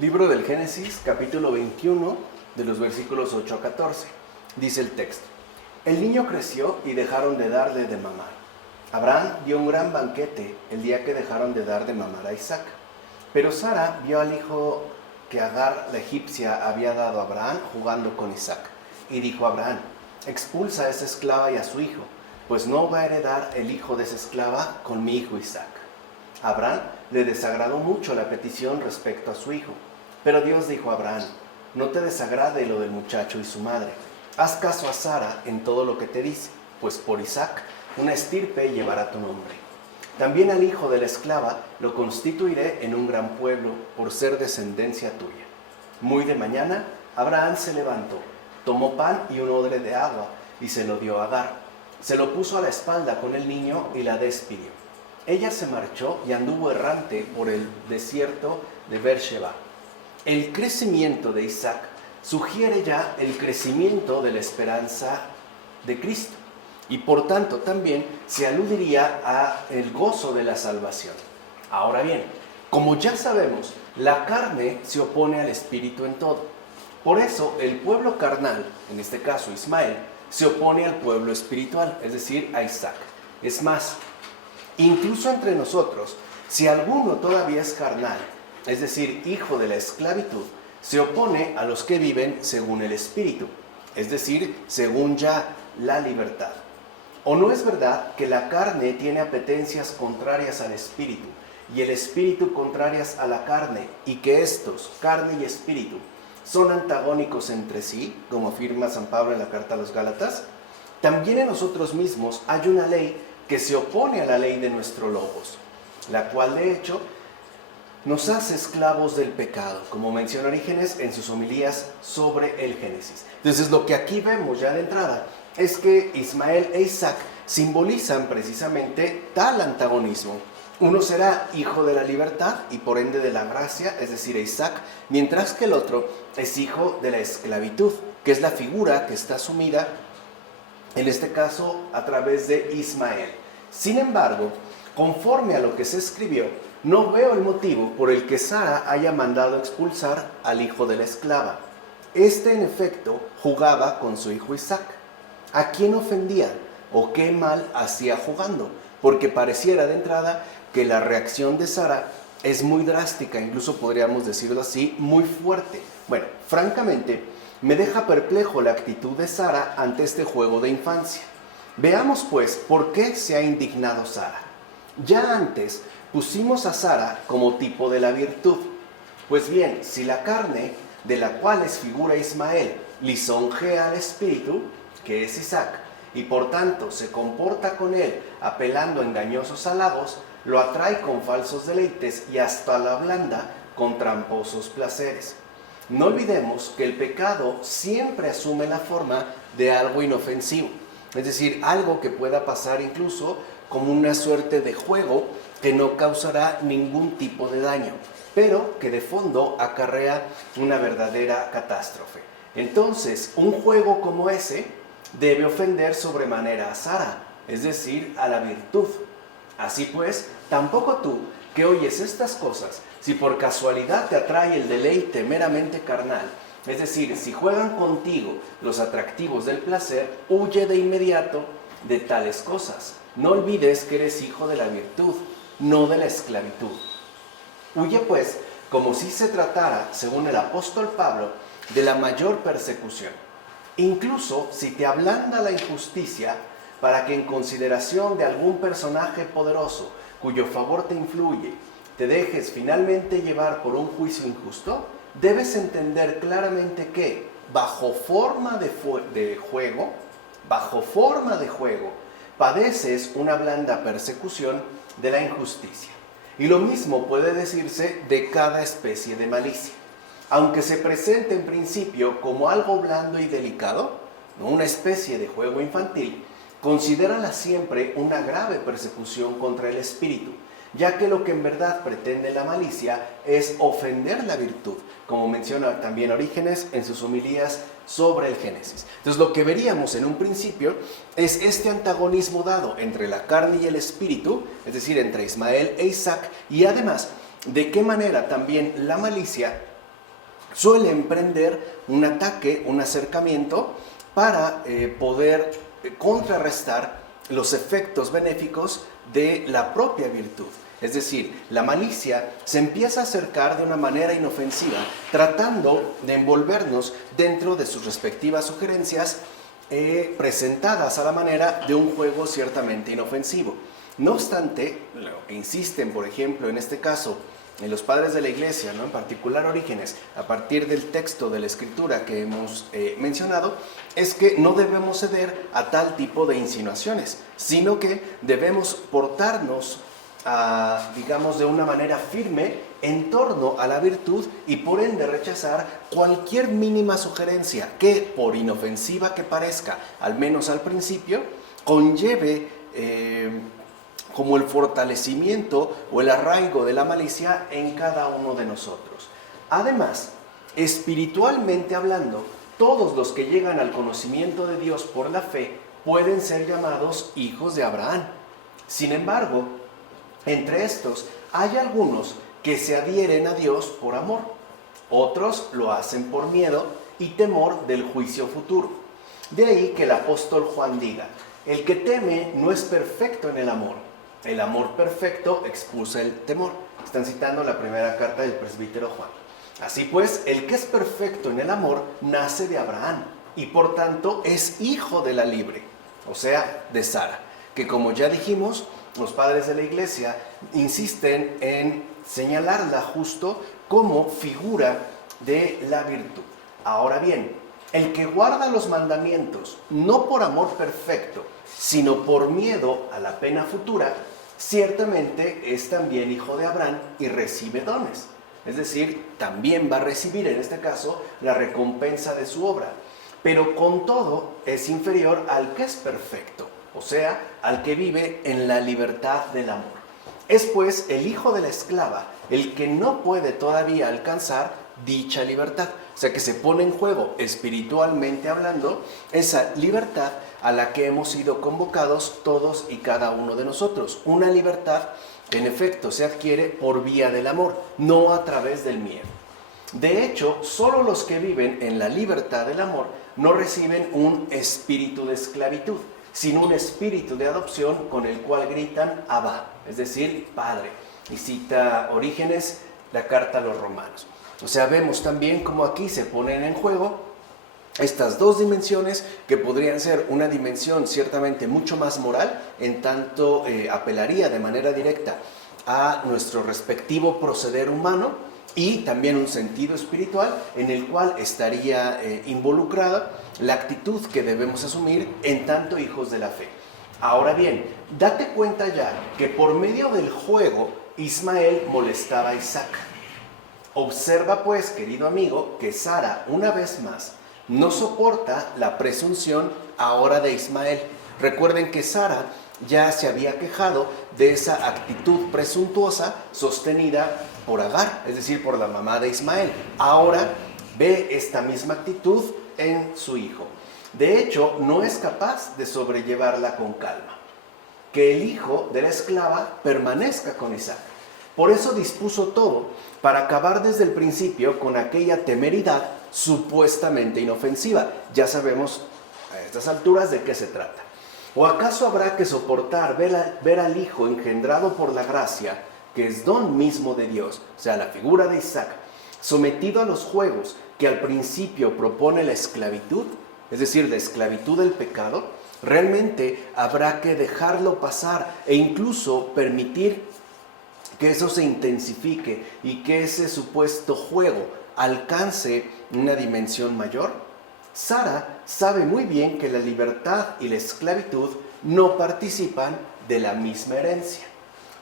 Libro del Génesis, capítulo 21, de los versículos 8 a 14. Dice el texto: El niño creció y dejaron de darle de mamar. Abraham dio un gran banquete el día que dejaron de dar de mamar a Isaac. Pero Sara vio al hijo que Agar, la egipcia, había dado a Abraham jugando con Isaac. Y dijo a Abraham: Expulsa a esa esclava y a su hijo, pues no va a heredar el hijo de esa esclava con mi hijo Isaac. A Abraham le desagradó mucho la petición respecto a su hijo. Pero Dios dijo a Abraham: No te desagrade lo del muchacho y su madre. Haz caso a Sara en todo lo que te dice, pues por Isaac una estirpe llevará tu nombre. También al hijo de la esclava lo constituiré en un gran pueblo por ser descendencia tuya. Muy de mañana, Abraham se levantó, tomó pan y un odre de agua y se lo dio a Agar. Se lo puso a la espalda con el niño y la despidió. Ella se marchó y anduvo errante por el desierto de Beersheba. El crecimiento de Isaac sugiere ya el crecimiento de la esperanza de Cristo. Y por tanto también se aludiría a el gozo de la salvación. Ahora bien, como ya sabemos, la carne se opone al espíritu en todo. Por eso el pueblo carnal, en este caso Ismael, se opone al pueblo espiritual, es decir, a Isaac. Es más, incluso entre nosotros, si alguno todavía es carnal, es decir, hijo de la esclavitud, se opone a los que viven según el espíritu, es decir, según ya la libertad. ¿O no es verdad que la carne tiene apetencias contrarias al espíritu y el espíritu contrarias a la carne, y que estos, carne y espíritu, son antagónicos entre sí, como afirma San Pablo en la carta a los Gálatas? También en nosotros mismos hay una ley que se opone a la ley de nuestro logos, la cual de hecho nos hace esclavos del pecado, como menciona Orígenes en sus homilías sobre el Génesis. Entonces lo que aquí vemos ya de entrada es que Ismael e Isaac simbolizan precisamente tal antagonismo. Uno será hijo de la libertad y por ende de la gracia, es decir, Isaac, mientras que el otro es hijo de la esclavitud, que es la figura que está asumida, en este caso, a través de Ismael. Sin embargo, conforme a lo que se escribió, no veo el motivo por el que Sara haya mandado expulsar al hijo de la esclava. Este, en efecto, jugaba con su hijo Isaac. ¿A quién ofendía o qué mal hacía jugando? Porque pareciera de entrada que la reacción de Sara es muy drástica, incluso podríamos decirlo así, muy fuerte. Bueno, francamente, me deja perplejo la actitud de Sara ante este juego de infancia. Veamos pues por qué se ha indignado Sara. Ya antes pusimos a Sara como tipo de la virtud. Pues bien, si la carne, de la cual es figura Ismael, lisonjea al espíritu, que es Isaac, y por tanto se comporta con él apelando a engañosos halagos, lo atrae con falsos deleites y hasta la ablanda con tramposos placeres. No olvidemos que el pecado siempre asume la forma de algo inofensivo, es decir, algo que pueda pasar incluso como una suerte de juego que no causará ningún tipo de daño, pero que de fondo acarrea una verdadera catástrofe. Entonces, un juego como ese debe ofender sobremanera a Sara, es decir, a la virtud. Así pues, tampoco tú, que oyes estas cosas, si por casualidad te atrae el deleite meramente carnal, es decir, si juegan contigo los atractivos del placer, huye de inmediato de tales cosas. No olvides que eres hijo de la virtud, no de la esclavitud. Huye pues, como si se tratara, según el apóstol Pablo, de la mayor persecución. Incluso si te ablanda la injusticia para que en consideración de algún personaje poderoso cuyo favor te influye, te dejes finalmente llevar por un juicio injusto, debes entender claramente que bajo forma de juego, padeces una blanda persecución de la injusticia. Y lo mismo puede decirse de cada especie de malicia. Aunque se presente en principio como algo blando y delicado, una especie de juego infantil, considérala siempre una grave persecución contra el espíritu, ya que lo que en verdad pretende la malicia es ofender la virtud, como menciona también Orígenes en sus homilías sobre el Génesis. Entonces lo que veríamos en un principio es este antagonismo dado entre la carne y el espíritu, es decir, entre Ismael e Isaac, y además de qué manera también la malicia suele emprender un ataque, un acercamiento para poder contrarrestar los efectos benéficos de la propia virtud. Es decir, la malicia se empieza a acercar de una manera inofensiva, tratando de envolvernos dentro de sus respectivas sugerencias presentadas a la manera de un juego ciertamente inofensivo. No obstante, lo que insisten, por ejemplo, en este caso, en los padres de la Iglesia, ¿no? En particular Orígenes, a partir del texto de la Escritura que hemos mencionado, es que no debemos ceder a tal tipo de insinuaciones, sino que debemos portarnos, digamos, de una manera firme en torno a la virtud y por ende rechazar cualquier mínima sugerencia que, por inofensiva que parezca, al menos al principio, conlleve como el fortalecimiento o el arraigo de la malicia en cada uno de nosotros. Además, espiritualmente hablando, todos los que llegan al conocimiento de Dios por la fe pueden ser llamados hijos de Abraham. Sin embargo, entre estos hay algunos que se adhieren a Dios por amor, otros lo hacen por miedo y temor del juicio futuro. De ahí que el apóstol Juan diga: el que teme no es perfecto en el amor perfecto expulsa el temor. Están citando la primera carta del presbítero Juan. Así pues, el que es perfecto en el amor nace de Abraham y por tanto es hijo de la libre, o sea, de Sara, que como ya dijimos, los padres de la Iglesia insisten en señalarla justo como figura de la virtud. Ahora bien, el que guarda los mandamientos no por amor perfecto, sino por miedo a la pena futura, ciertamente es también hijo de Abraham y recibe dones. Es decir, también va a recibir en este caso la recompensa de su obra. Pero con todo es inferior al que es perfecto, o sea, al que vive en la libertad del amor. Es pues el hijo de la esclava el que no puede todavía alcanzar dicha libertad. O sea que se pone en juego, espiritualmente hablando, esa libertad a la que hemos sido convocados todos y cada uno de nosotros. Una libertad que en efecto se adquiere por vía del amor, no a través del miedo. De hecho, solo los que viven en la libertad del amor no reciben un espíritu de esclavitud, sino un espíritu de adopción con el cual gritan Abba, es decir, Padre. Y cita Orígenes, la carta a los Romanos. O sea, vemos también cómo aquí se ponen en juego estas dos dimensiones que podrían ser una dimensión ciertamente mucho más moral, en tanto apelaría de manera directa a nuestro respectivo proceder humano, y también un sentido espiritual en el cual estaría involucrada la actitud que debemos asumir en tanto hijos de la fe. Ahora bien, date cuenta ya que por medio del juego Ismael molestaba a Isaac. Observa pues, querido amigo, que Sara, una vez más, no soporta la presunción ahora de Ismael. Recuerden que Sara ya se había quejado de esa actitud presuntuosa sostenida por Agar, es decir, por la mamá de Ismael. Ahora ve esta misma actitud en su hijo. De hecho, no es capaz de sobrellevarla con calma. Que el hijo de la esclava permanezca con Isaac. Por eso dispuso todo para acabar desde el principio con aquella temeridad supuestamente inofensiva. Ya sabemos a estas alturas de qué se trata. ¿O acaso habrá que soportar ver al hijo engendrado por la gracia, que es don mismo de Dios, o sea, la figura de Isaac, sometido a los juegos que al principio propone la esclavitud, es decir, la esclavitud del pecado? Realmente habrá que dejarlo pasar e incluso permitir que eso se intensifique y que ese supuesto juego alcance una dimensión mayor. Sara sabe muy bien que la libertad y la esclavitud no participan de la misma herencia.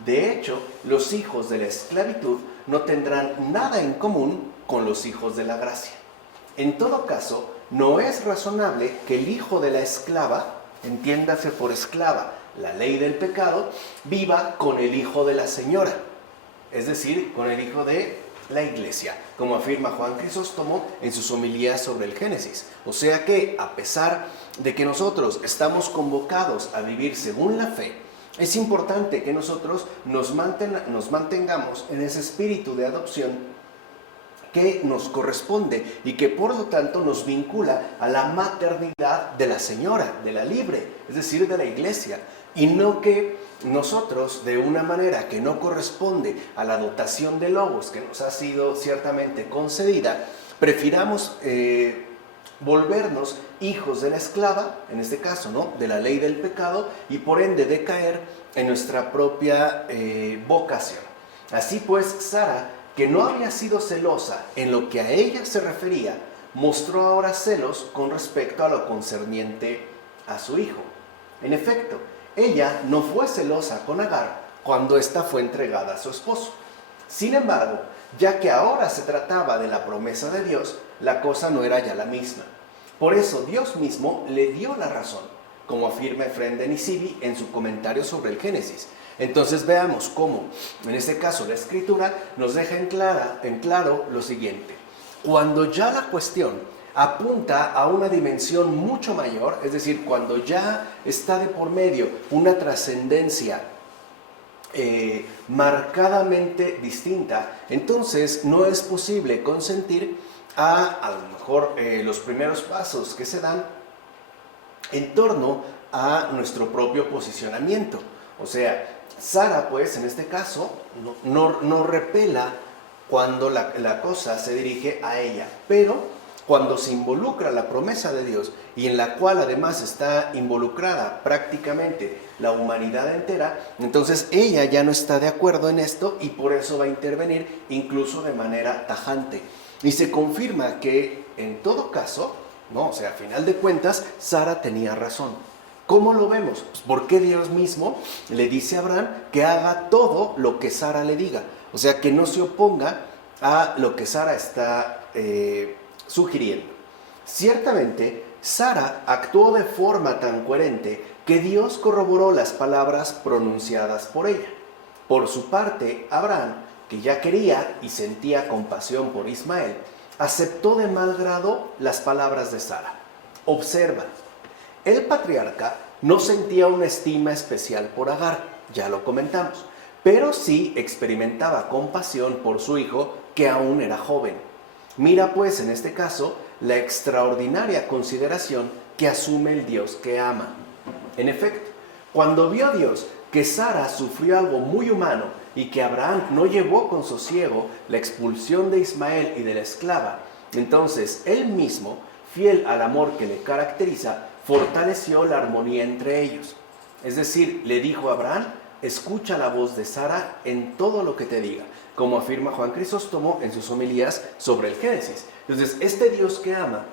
De hecho, los hijos de la esclavitud no tendrán nada en común con los hijos de la gracia. En todo caso, no es razonable que el hijo de la esclava, entiéndase por esclava la ley del pecado, viva con el hijo de la señora, es decir, con el hijo de la iglesia, como afirma Juan Crisóstomo en sus homilías sobre el Génesis. O sea que, a pesar de que nosotros estamos convocados a vivir según la fe, es importante que nosotros nos mantengamos en ese espíritu de adopción que nos corresponde y que por lo tanto nos vincula a la maternidad de la señora, de la libre, es decir, de la iglesia, y no que nosotros, de una manera que no corresponde a la dotación de logos que nos ha sido ciertamente concedida, prefiramos volvernos hijos de la esclava, en este caso, ¿no?, de la ley del pecado, y por ende decaer en nuestra propia vocación. Así pues, Sara, que no había sido celosa en lo que a ella se refería, mostró ahora celos con respecto a lo concerniente a su hijo. En efecto, ella no fue celosa con Agar cuando ésta fue entregada a su esposo. Sin embargo, ya que ahora se trataba de la promesa de Dios, la cosa no era ya la misma. Por eso Dios mismo le dio la razón, como afirma Efrén de Nisibi en su comentario sobre el Génesis. Entonces veamos cómo, en este caso, la Escritura nos deja en claro lo siguiente. Cuando ya la cuestión apunta a una dimensión mucho mayor, es decir, cuando ya está de por medio una trascendencia marcadamente distinta, entonces no es posible consentir a lo mejor los primeros pasos que se dan en torno a nuestro propio posicionamiento. O sea, Sara, pues, en este caso, no repela cuando la cosa se dirige a ella, pero cuando se involucra la promesa de Dios y en la cual además está involucrada prácticamente la humanidad entera, entonces ella ya no está de acuerdo en esto y por eso va a intervenir incluso de manera tajante. Y se confirma que en todo caso, ¿no?, o sea, a final de cuentas, Sara tenía razón. ¿Cómo lo vemos? Pues porque Dios mismo le dice a Abraham que haga todo lo que Sara le diga. O sea, que no se oponga a lo que Sara está sugiriendo. Ciertamente, Sara actuó de forma tan coherente que Dios corroboró las palabras pronunciadas por ella. Por su parte, Abraham, que ya quería y sentía compasión por Ismael, aceptó de mal grado las palabras de Sara. Observa. El patriarca no sentía una estima especial por Agar, ya lo comentamos, pero sí experimentaba compasión por su hijo, que aún era joven. Mira pues en este caso la extraordinaria consideración que asume el Dios que ama. En efecto, cuando vio Dios que Sara sufrió algo muy humano y que Abraham no llevó con sosiego la expulsión de Ismael y de la esclava, entonces él mismo, fiel al amor que le caracteriza, fortaleció la armonía entre ellos. Es decir, le dijo a Abraham: escucha la voz de Sara en todo lo que te diga, como afirma Juan Crisóstomo en sus homilías sobre el Génesis. Entonces, este Dios que ama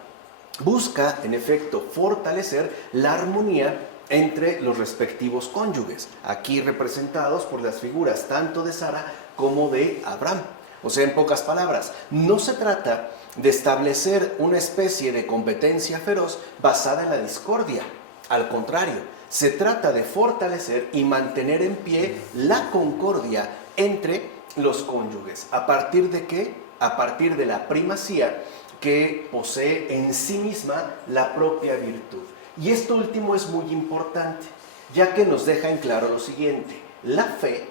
busca, en efecto, fortalecer la armonía entre los respectivos cónyuges, aquí representados por las figuras tanto de Sara como de Abraham. O sea, en pocas palabras, no se trata de establecer una especie de competencia feroz basada en la discordia. Al contrario, se trata de fortalecer y mantener en pie la concordia entre los cónyuges. ¿A partir de qué? A partir de la primacía que posee en sí misma la propia virtud. Y esto último es muy importante, ya que nos deja en claro lo siguiente: la fe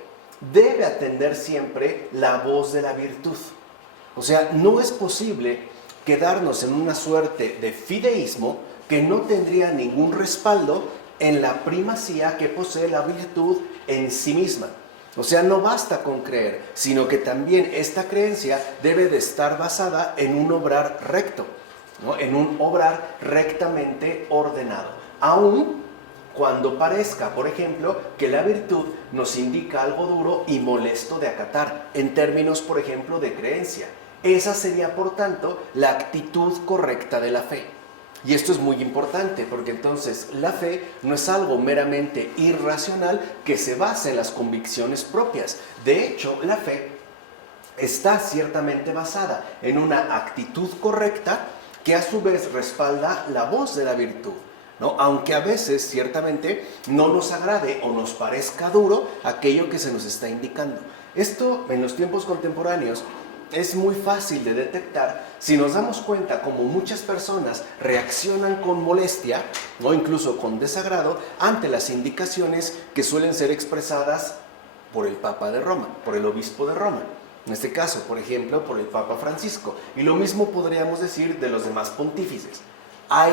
debe atender siempre la voz de la virtud. O sea, no es posible quedarnos en una suerte de fideísmo que no tendría ningún respaldo en la primacía que posee la virtud en sí misma. O sea, no basta con creer, sino que también esta creencia debe de estar basada en un obrar recto, ¿no?, en un obrar rectamente ordenado, aun cuando parezca, por ejemplo, que la virtud nos indica algo duro y molesto de acatar, en términos, por ejemplo, de creencia. Esa sería, por tanto, la actitud correcta de la fe. Y esto es muy importante, porque entonces la fe no es algo meramente irracional que se basa en las convicciones propias. De hecho, la fe está ciertamente basada en una actitud correcta que a su vez respalda la voz de la virtud, ¿no? Aunque a veces ciertamente no nos agrade o nos parezca duro aquello que se nos está indicando. Esto en los tiempos contemporáneos es muy fácil de detectar si nos damos cuenta como muchas personas reaccionan con molestia o incluso con desagrado ante las indicaciones que suelen ser expresadas por el Papa de Roma, por el Obispo de Roma. En este caso, por ejemplo, por el Papa Francisco. Y lo mismo podríamos decir de los demás pontífices. Hay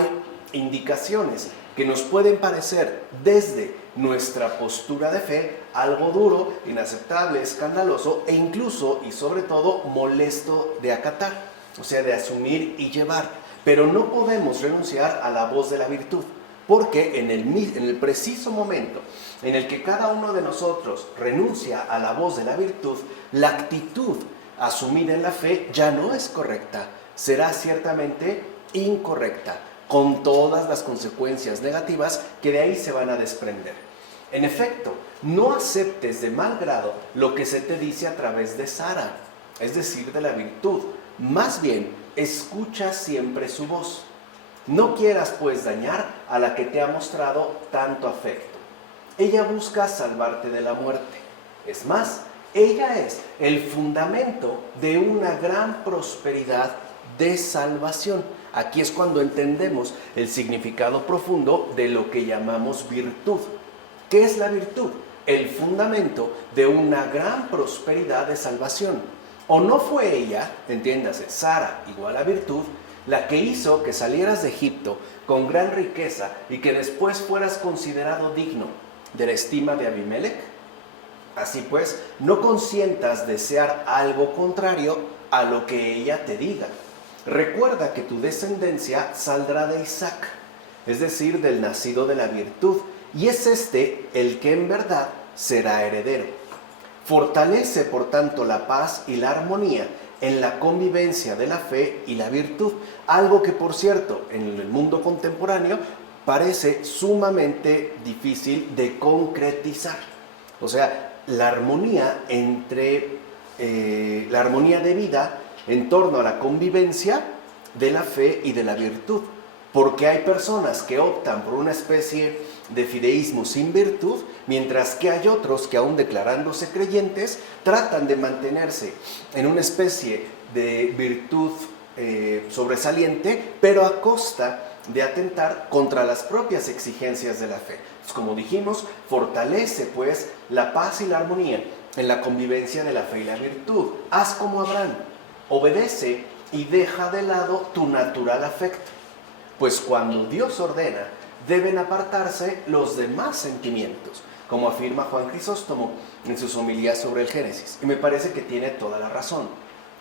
indicaciones que nos pueden parecer desde nuestra postura de fe algo duro, inaceptable, escandaloso e incluso y sobre todo molesto de acatar, o sea, de asumir y llevar. Pero no podemos renunciar a la voz de la virtud, porque en el preciso momento en el que cada uno de nosotros renuncia a la voz de la virtud, la actitud asumida en la fe ya no es correcta, será ciertamente incorrecta, con todas las consecuencias negativas que de ahí se van a desprender. En efecto, no aceptes de mal grado lo que se te dice a través de Sara, es decir, de la virtud. Más bien, escucha siempre su voz. No quieras, pues, dañar a la que te ha mostrado tanto afecto. Ella busca salvarte de la muerte. Es más, ella es el fundamento de una gran prosperidad de salvación. Aquí es cuando entendemos el significado profundo de lo que llamamos virtud. ¿Qué es la virtud? El fundamento de una gran prosperidad de salvación. ¿O no fue ella, entiéndase, Sara igual a virtud, la que hizo que salieras de Egipto con gran riqueza y que después fueras considerado digno de la estima de Abimelech? Así pues, no consientas desear algo contrario a lo que ella te diga. Recuerda que tu descendencia saldrá de Isaac, es decir, del nacido de la virtud, y es este el que en verdad será heredero. Fortalece, por tanto, la paz y la armonía en la convivencia de la fe y la virtud, algo que, por cierto, en el mundo contemporáneo parece sumamente difícil de concretizar. O sea, la armonía la armonía de vida en torno a la convivencia de la fe y de la virtud, porque hay personas que optan por una especie de fideísmo sin virtud, mientras que hay otros que, aún declarándose creyentes, tratan de mantenerse en una especie de virtud sobresaliente, pero a costa de atentar contra las propias exigencias de la fe. Pues, como dijimos, fortalece pues la paz y la armonía en la convivencia de la fe y la virtud. Haz como Abraham, obedece y deja de lado tu natural afecto, pues cuando Dios ordena, deben apartarse los demás sentimientos, como afirma Juan Crisóstomo en sus homilías sobre el Génesis. Y me parece que tiene toda la razón,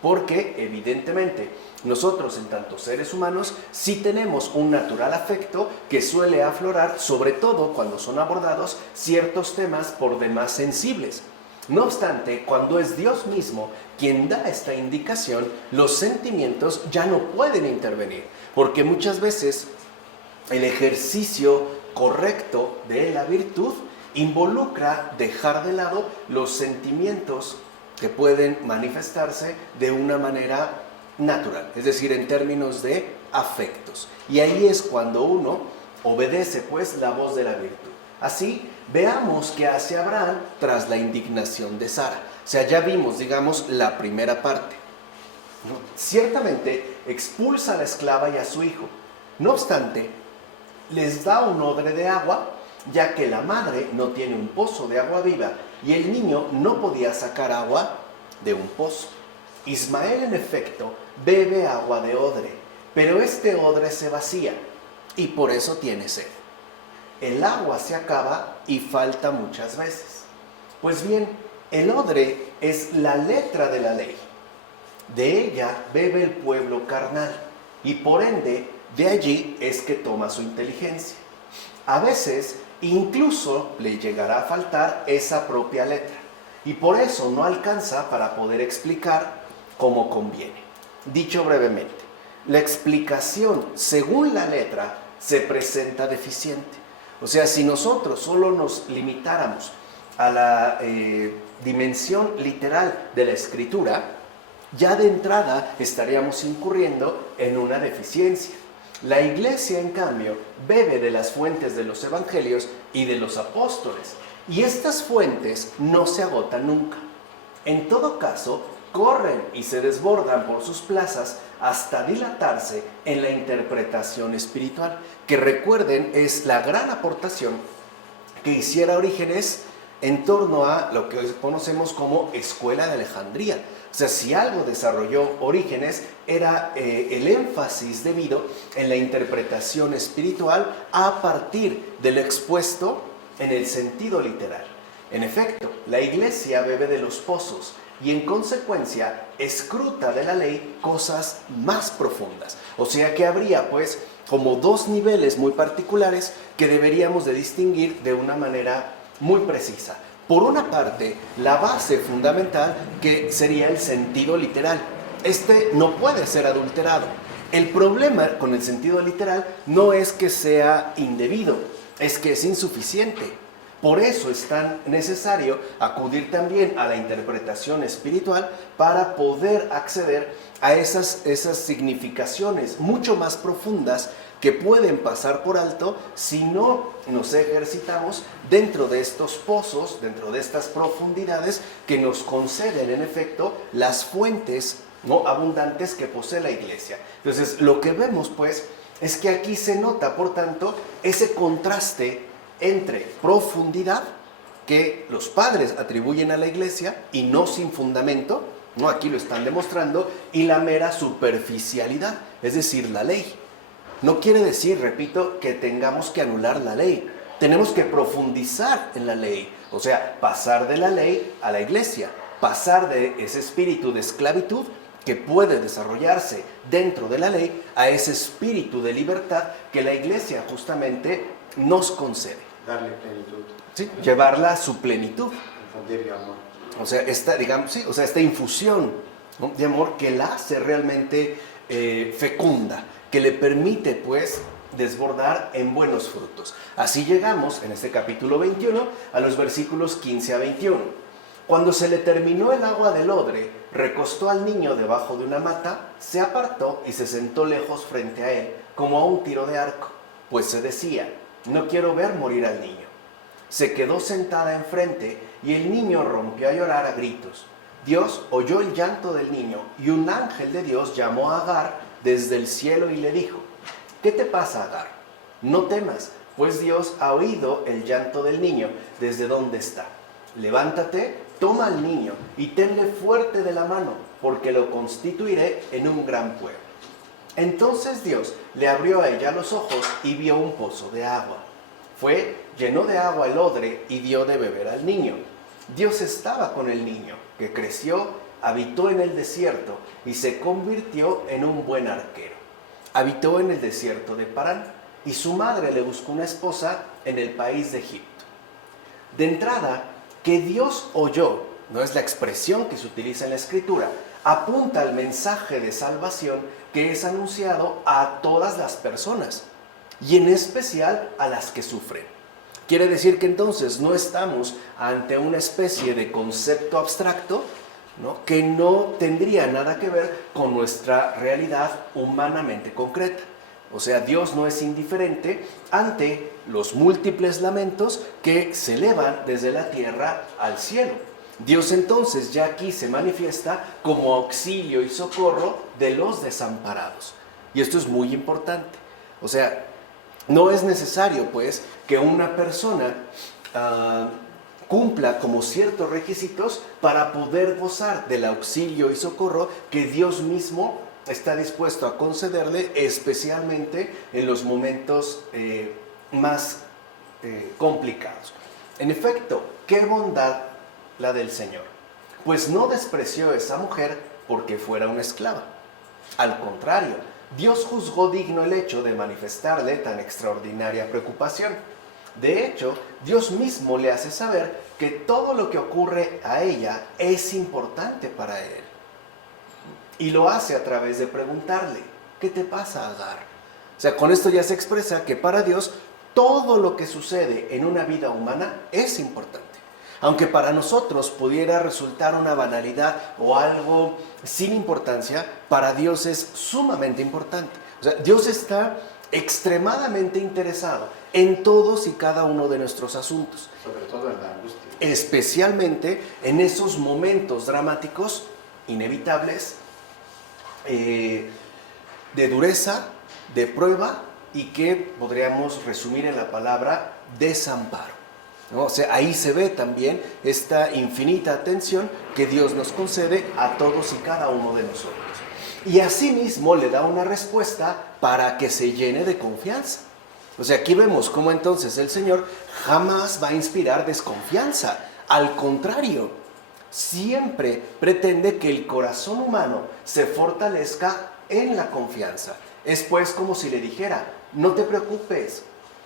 porque evidentemente nosotros, en tanto seres humanos, sí tenemos un natural afecto que suele aflorar, sobre todo cuando son abordados ciertos temas por demás sensibles. No obstante, cuando es Dios mismo quien da esta indicación, los sentimientos ya no pueden intervenir, porque muchas veces el ejercicio correcto de la virtud involucra dejar de lado los sentimientos que pueden manifestarse de una manera natural, es decir, en términos de afectos. Y ahí es cuando uno obedece pues la voz de la virtud. Así, veamos qué hace Abraham tras la indignación de Sara. O sea, ya vimos, digamos, la primera parte. Ciertamente expulsa a la esclava y a su hijo. No obstante, les da un odre de agua, ya que la madre no tiene un pozo de agua viva y el niño no podía sacar agua de un pozo. Ismael, en efecto, bebe agua de odre, pero este odre se vacía y por eso tiene sed. El agua se acaba y falta muchas veces. Pues bien, el odre es la letra de la ley. De ella bebe el pueblo carnal y por ende de allí es que toma su inteligencia. A veces incluso le llegará a faltar esa propia letra y por eso no alcanza para poder explicar como conviene. Dicho brevemente, la explicación según la letra se presenta deficiente. O sea, si nosotros solo nos limitáramos a la dimensión literal de la escritura, ya de entrada estaríamos incurriendo en una deficiencia. La Iglesia, en cambio, bebe de las fuentes de los evangelios y de los apóstoles, y estas fuentes no se agotan nunca. En todo caso, corren y se desbordan por sus plazas hasta dilatarse en la interpretación espiritual, que recuerden es la gran aportación que hiciera Orígenes en torno a lo que hoy conocemos como Escuela de Alejandría. O sea, si algo desarrolló Orígenes era el énfasis debido en la interpretación espiritual a partir de lo expuesto en el sentido literal. En efecto, la Iglesia bebe de los pozos y en consecuencia escruta de la ley cosas más profundas. O sea que habría pues como dos niveles muy particulares que deberíamos de distinguir de una manera muy precisa. Por una parte, la base fundamental que sería el sentido literal. Este no puede ser adulterado. El problema con el sentido literal no es que sea indebido, es que es insuficiente. Por eso es tan necesario acudir también a la interpretación espiritual para poder acceder a esas significaciones mucho más profundas que pueden pasar por alto si no nos ejercitamos dentro de estos pozos, dentro de estas profundidades que nos conceden en efecto las fuentes, ¿no?, abundantes que posee la Iglesia. Entonces, lo que vemos pues es que aquí se nota, por tanto, ese contraste entre profundidad que los padres atribuyen a la Iglesia y no sin fundamento, ¿no?, aquí lo están demostrando, y la mera superficialidad, es decir, la ley. No quiere decir, repito, que tengamos que anular la ley. Tenemos que profundizar en la ley, o sea, pasar de la ley a la Iglesia, pasar de ese espíritu de esclavitud que puede desarrollarse dentro de la ley a ese espíritu de libertad que la Iglesia justamente nos concede. Darle plenitud. Sí, llevarla a su plenitud. Infundir amor. O sea, esta infusión, ¿no?, de amor que la hace realmente fecunda, que le permite pues desbordar en buenos frutos. Así llegamos en este capítulo 21 a los versículos 15 a 21. Cuando se le terminó el agua del odre, recostó al niño debajo de una mata, se apartó y se sentó lejos frente a él, como a un tiro de arco, pues se decía: no quiero ver morir al niño. Se quedó sentada enfrente y el niño rompió a llorar a gritos. Dios oyó el llanto del niño y un ángel de Dios llamó a Agar desde el cielo y le dijo: ¿qué te pasa, Agar? No temas, pues Dios ha oído el llanto del niño desde donde está. Levántate, toma al niño y tenle fuerte de la mano, porque lo constituiré en un gran pueblo. Entonces Dios le abrió a ella los ojos y vio un pozo de agua. Fue, llenó de agua el odre y dio de beber al niño. Dios estaba con el niño, que creció, habitó en el desierto y se convirtió en un buen arquero. Habitó en el desierto de Parán y su madre le buscó una esposa en el país de Egipto. De entrada, que Dios oyó, no es la expresión que se utiliza en la Escritura, apunta al mensaje de salvación que es anunciado a todas las personas y en especial a las que sufren. Quiere decir que entonces no estamos ante una especie de concepto abstracto, ¿no?, que no tendría nada que ver con nuestra realidad humanamente concreta. O sea, Dios no es indiferente ante los múltiples lamentos que se elevan desde la tierra al cielo. Dios entonces ya aquí se manifiesta como auxilio y socorro de los desamparados. Y esto es muy importante. O sea, no es necesario pues que una persona cumpla como ciertos requisitos para poder gozar del auxilio y socorro que Dios mismo está dispuesto a concederle, especialmente en los momentos más complicados. En efecto, qué bondad la del Señor, pues no despreció a esa mujer porque fuera una esclava. Al contrario, Dios juzgó digno el hecho de manifestarle tan extraordinaria preocupación. De hecho, Dios mismo le hace saber que todo lo que ocurre a ella es importante para él. Y lo hace a través de preguntarle: ¿qué te pasa, Agar? O sea, con esto ya se expresa que para Dios todo lo que sucede en una vida humana es importante. Aunque para nosotros pudiera resultar una banalidad o algo sin importancia, para Dios es sumamente importante. O sea, Dios está extremadamente interesado en todos y cada uno de nuestros asuntos. Sobre todo en la angustia. Especialmente en esos momentos dramáticos, inevitables, de dureza, de prueba y que podríamos resumir en la palabra desamparo. ¿no? O sea, ahí se ve también esta infinita atención que Dios nos concede a todos y cada uno de nosotros. Y asimismo le da una respuesta para que se llene de confianza. O sea, aquí vemos cómo entonces el Señor jamás va a inspirar desconfianza. Al contrario, siempre pretende que el corazón humano se fortalezca en la confianza. Es pues como si le dijera, no te preocupes,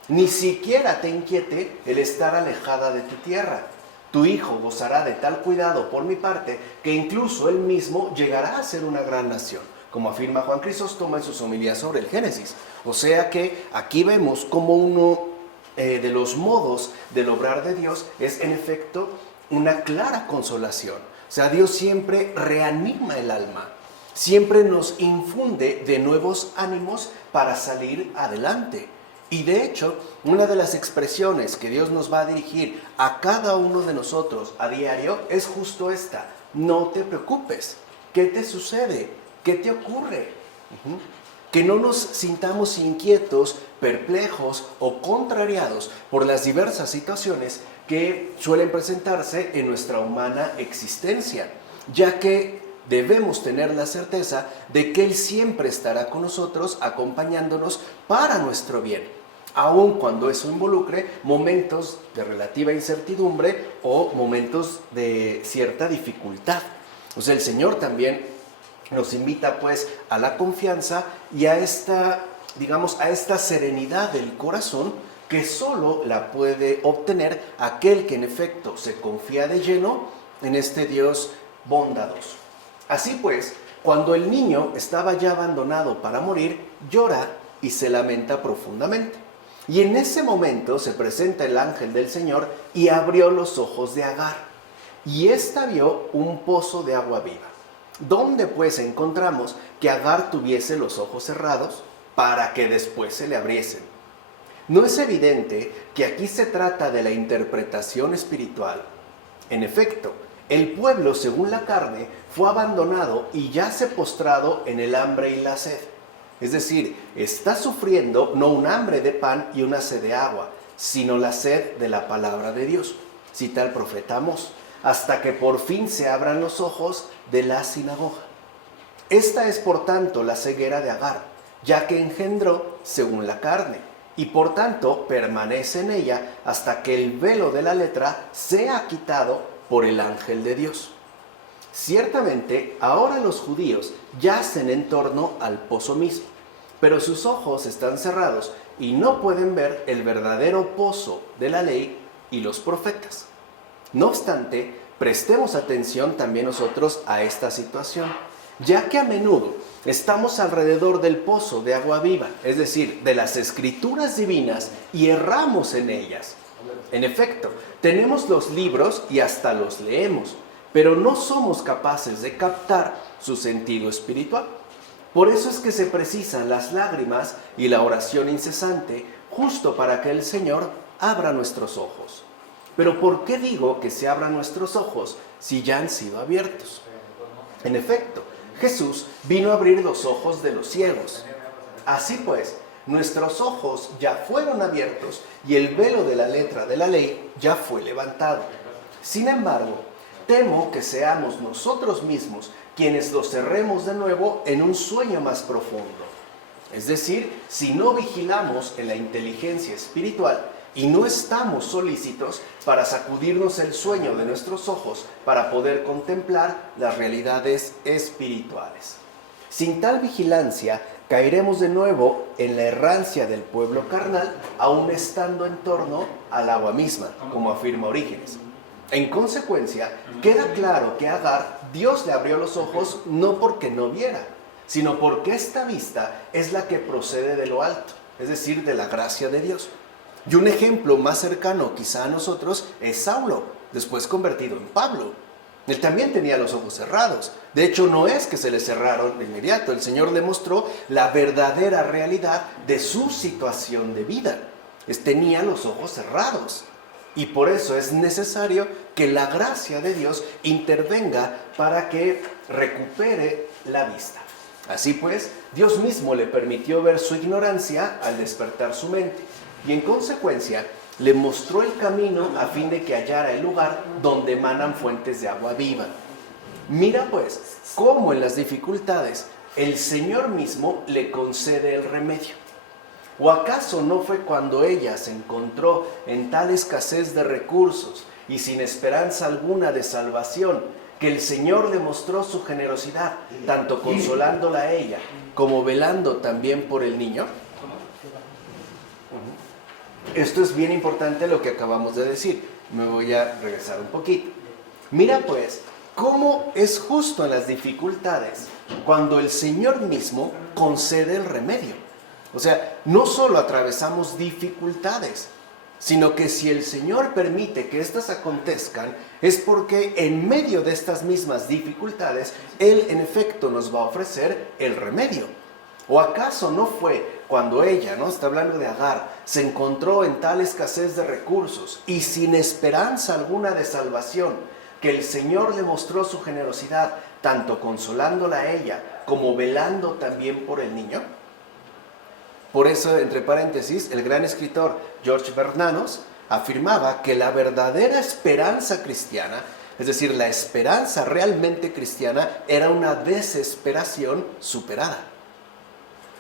ni siquiera te inquiete el estar alejada de tu tierra. Tu hijo gozará de tal cuidado por mi parte que incluso él mismo llegará a ser una gran nación, como afirma Juan Crisóstomo en sus homilías sobre el Génesis. O sea que aquí vemos como uno de los modos del obrar de Dios es en efecto una clara consolación. O sea, Dios siempre reanima el alma, siempre nos infunde de nuevos ánimos para salir adelante. Y de hecho, una de las expresiones que Dios nos va a dirigir a cada uno de nosotros a diario es justo esta: no te preocupes. ¿Qué te sucede? ¿Qué te ocurre? Que no nos sintamos inquietos, perplejos o contrariados por las diversas situaciones que suelen presentarse en nuestra humana existencia, ya que debemos tener la certeza de que Él siempre estará con nosotros, acompañándonos para nuestro bien, aun cuando eso involucre momentos de relativa incertidumbre o momentos de cierta dificultad. O sea, el Señor también nos invita pues a la confianza y a esta, digamos, a esta serenidad del corazón que solo la puede obtener aquel que en efecto se confía de lleno en este Dios bondadoso. Así pues, cuando el niño estaba ya abandonado para morir, llora y se lamenta profundamente. Y en ese momento se presenta el ángel del Señor y abrió los ojos de Agar. Y ésta vio un pozo de agua viva. ¿Dónde pues encontramos que Agar tuviese los ojos cerrados para que después se le abriesen? ¿No es evidente que aquí se trata de la interpretación espiritual? En efecto, el pueblo, según la carne, fue abandonado y yace postrado en el hambre y la sed. Es decir, está sufriendo no un hambre de pan y una sed de agua, sino la sed de la palabra de Dios. Cita el profeta Amós: hasta que por fin se abran los ojos de la sinagoga. Esta es por tanto la ceguera de Agar, ya que engendró según la carne, y por tanto permanece en ella hasta que el velo de la letra sea quitado por el ángel de Dios. Ciertamente, ahora los judíos yacen en torno al pozo mismo, pero sus ojos están cerrados y no pueden ver el verdadero pozo de la ley y los profetas. No obstante, prestemos atención también nosotros a esta situación, ya que a menudo estamos alrededor del pozo de agua viva, es decir, de las escrituras divinas, y erramos en ellas. En efecto, tenemos los libros y hasta los leemos, pero no somos capaces de captar su sentido espiritual. Por eso es que se precisan las lágrimas y la oración incesante, justo para que el Señor abra nuestros ojos. Pero ¿por qué digo que se abran nuestros ojos si ya han sido abiertos? En efecto, Jesús vino a abrir los ojos de los ciegos. Así pues, nuestros ojos ya fueron abiertos y el velo de la letra de la ley ya fue levantado. Sin embargo, temo que seamos nosotros mismos quienes los cerremos de nuevo en un sueño más profundo. Es decir, si no vigilamos en la inteligencia espiritual y no estamos solícitos para sacudirnos el sueño de nuestros ojos para poder contemplar las realidades espirituales. Sin tal vigilancia, caeremos de nuevo en la errancia del pueblo carnal, aún estando en torno al agua misma, como afirma Orígenes. En consecuencia, queda claro que a Agar Dios le abrió los ojos no porque no viera, sino porque esta vista es la que procede de lo alto, es decir, de la gracia de Dios. Y un ejemplo más cercano quizá a nosotros es Saulo, después convertido en Pablo. Él también tenía los ojos cerrados. De hecho, no es que se le cerraron de inmediato. El Señor le mostró la verdadera realidad de su situación de vida. Tenía los ojos cerrados. Y por eso es necesario que la gracia de Dios intervenga para que recupere la vista. Así pues, Dios mismo le permitió ver su ignorancia al despertar su mente. Y en consecuencia, le mostró el camino a fin de que hallara el lugar donde emanan fuentes de agua viva. Mira pues cómo en las dificultades el Señor mismo le concede el remedio. ¿O acaso no fue cuando ella se encontró en tal escasez de recursos y sin esperanza alguna de salvación, que el Señor le mostró su generosidad, tanto consolándola a ella como velando también por el niño? Esto es bien importante lo que acabamos de decir. Me voy a regresar un poquito. Mira pues cómo es justo en las dificultades cuando el Señor mismo concede el remedio. O sea, no solo atravesamos dificultades, sino que si el Señor permite que éstas acontezcan, es porque en medio de estas mismas dificultades, Él en efecto nos va a ofrecer el remedio. ¿O acaso no fue cuando ella, ¿no? Está hablando de Agar, se encontró en tal escasez de recursos y sin esperanza alguna de salvación, que el Señor le mostró su generosidad, tanto consolándola a ella como velando también por el niño? Por eso, entre paréntesis, el gran escritor George Bernanos afirmaba que la verdadera esperanza cristiana, es decir, la esperanza realmente cristiana, era una desesperación superada.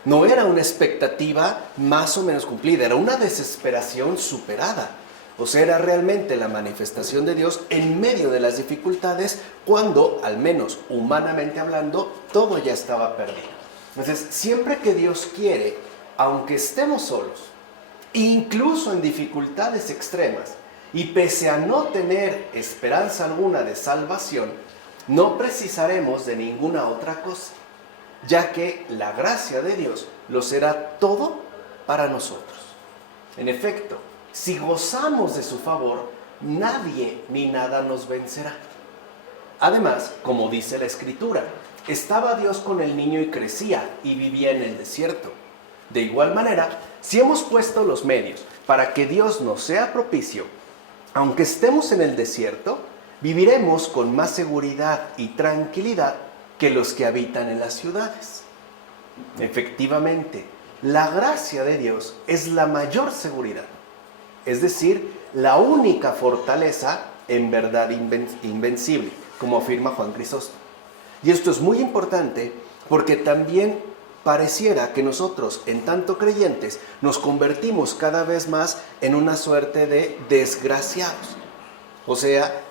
No era una expectativa más o menos cumplida, era una desesperación superada. O sea, era realmente la manifestación de Dios en medio de las dificultades, cuando, al menos humanamente hablando, todo ya estaba perdido. Entonces, siempre que Dios quiere, aunque estemos solos, incluso en dificultades extremas, y pese a no tener esperanza alguna de salvación, no precisaremos de ninguna otra cosa, ya que la gracia de Dios lo será todo para nosotros. En efecto, si gozamos de su favor, nadie ni nada nos vencerá. Además, como dice la Escritura, estaba Dios con el niño y crecía y vivía en el desierto. De igual manera, si hemos puesto los medios para que Dios nos sea propicio, aunque estemos en el desierto, viviremos con más seguridad y tranquilidad que los que habitan en las ciudades. Efectivamente, la gracia de Dios es la mayor seguridad, es decir, la única fortaleza en verdad invencible, como afirma Juan Crisóstomo. Y esto es muy importante porque también pareciera que nosotros, en tanto creyentes, nos convertimos cada vez más en una suerte de desgraciados. O sea,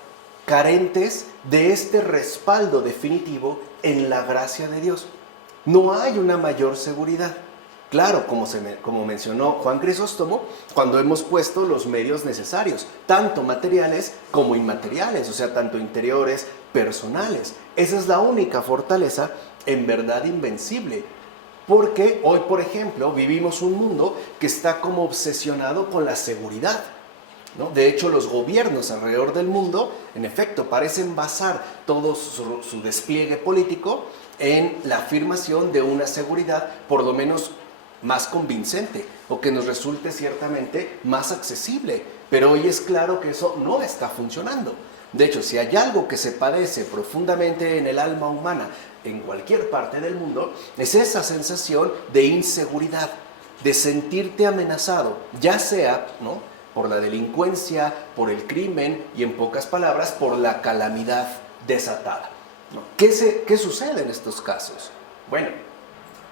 carentes de este respaldo definitivo en la gracia de Dios. No hay una mayor seguridad. Claro, como mencionó Juan Crisóstomo, cuando hemos puesto los medios necesarios, tanto materiales como inmateriales, o sea, tanto interiores, personales. Esa es la única fortaleza en verdad invencible. Porque hoy, por ejemplo, vivimos un mundo que está como obsesionado con la seguridad, ¿no? De hecho, los gobiernos alrededor del mundo, en efecto, parecen basar todo su despliegue político en la afirmación de una seguridad, por lo menos más convincente, o que nos resulte ciertamente más accesible. Pero hoy es claro que eso no está funcionando. De hecho, si hay algo que se padece profundamente en el alma humana, en cualquier parte del mundo, es esa sensación de inseguridad, de sentirte amenazado, ya sea, ¿no?, por la delincuencia, por el crimen y, en pocas palabras, por la calamidad desatada, ¿no? ¿Qué sucede en estos casos? Bueno,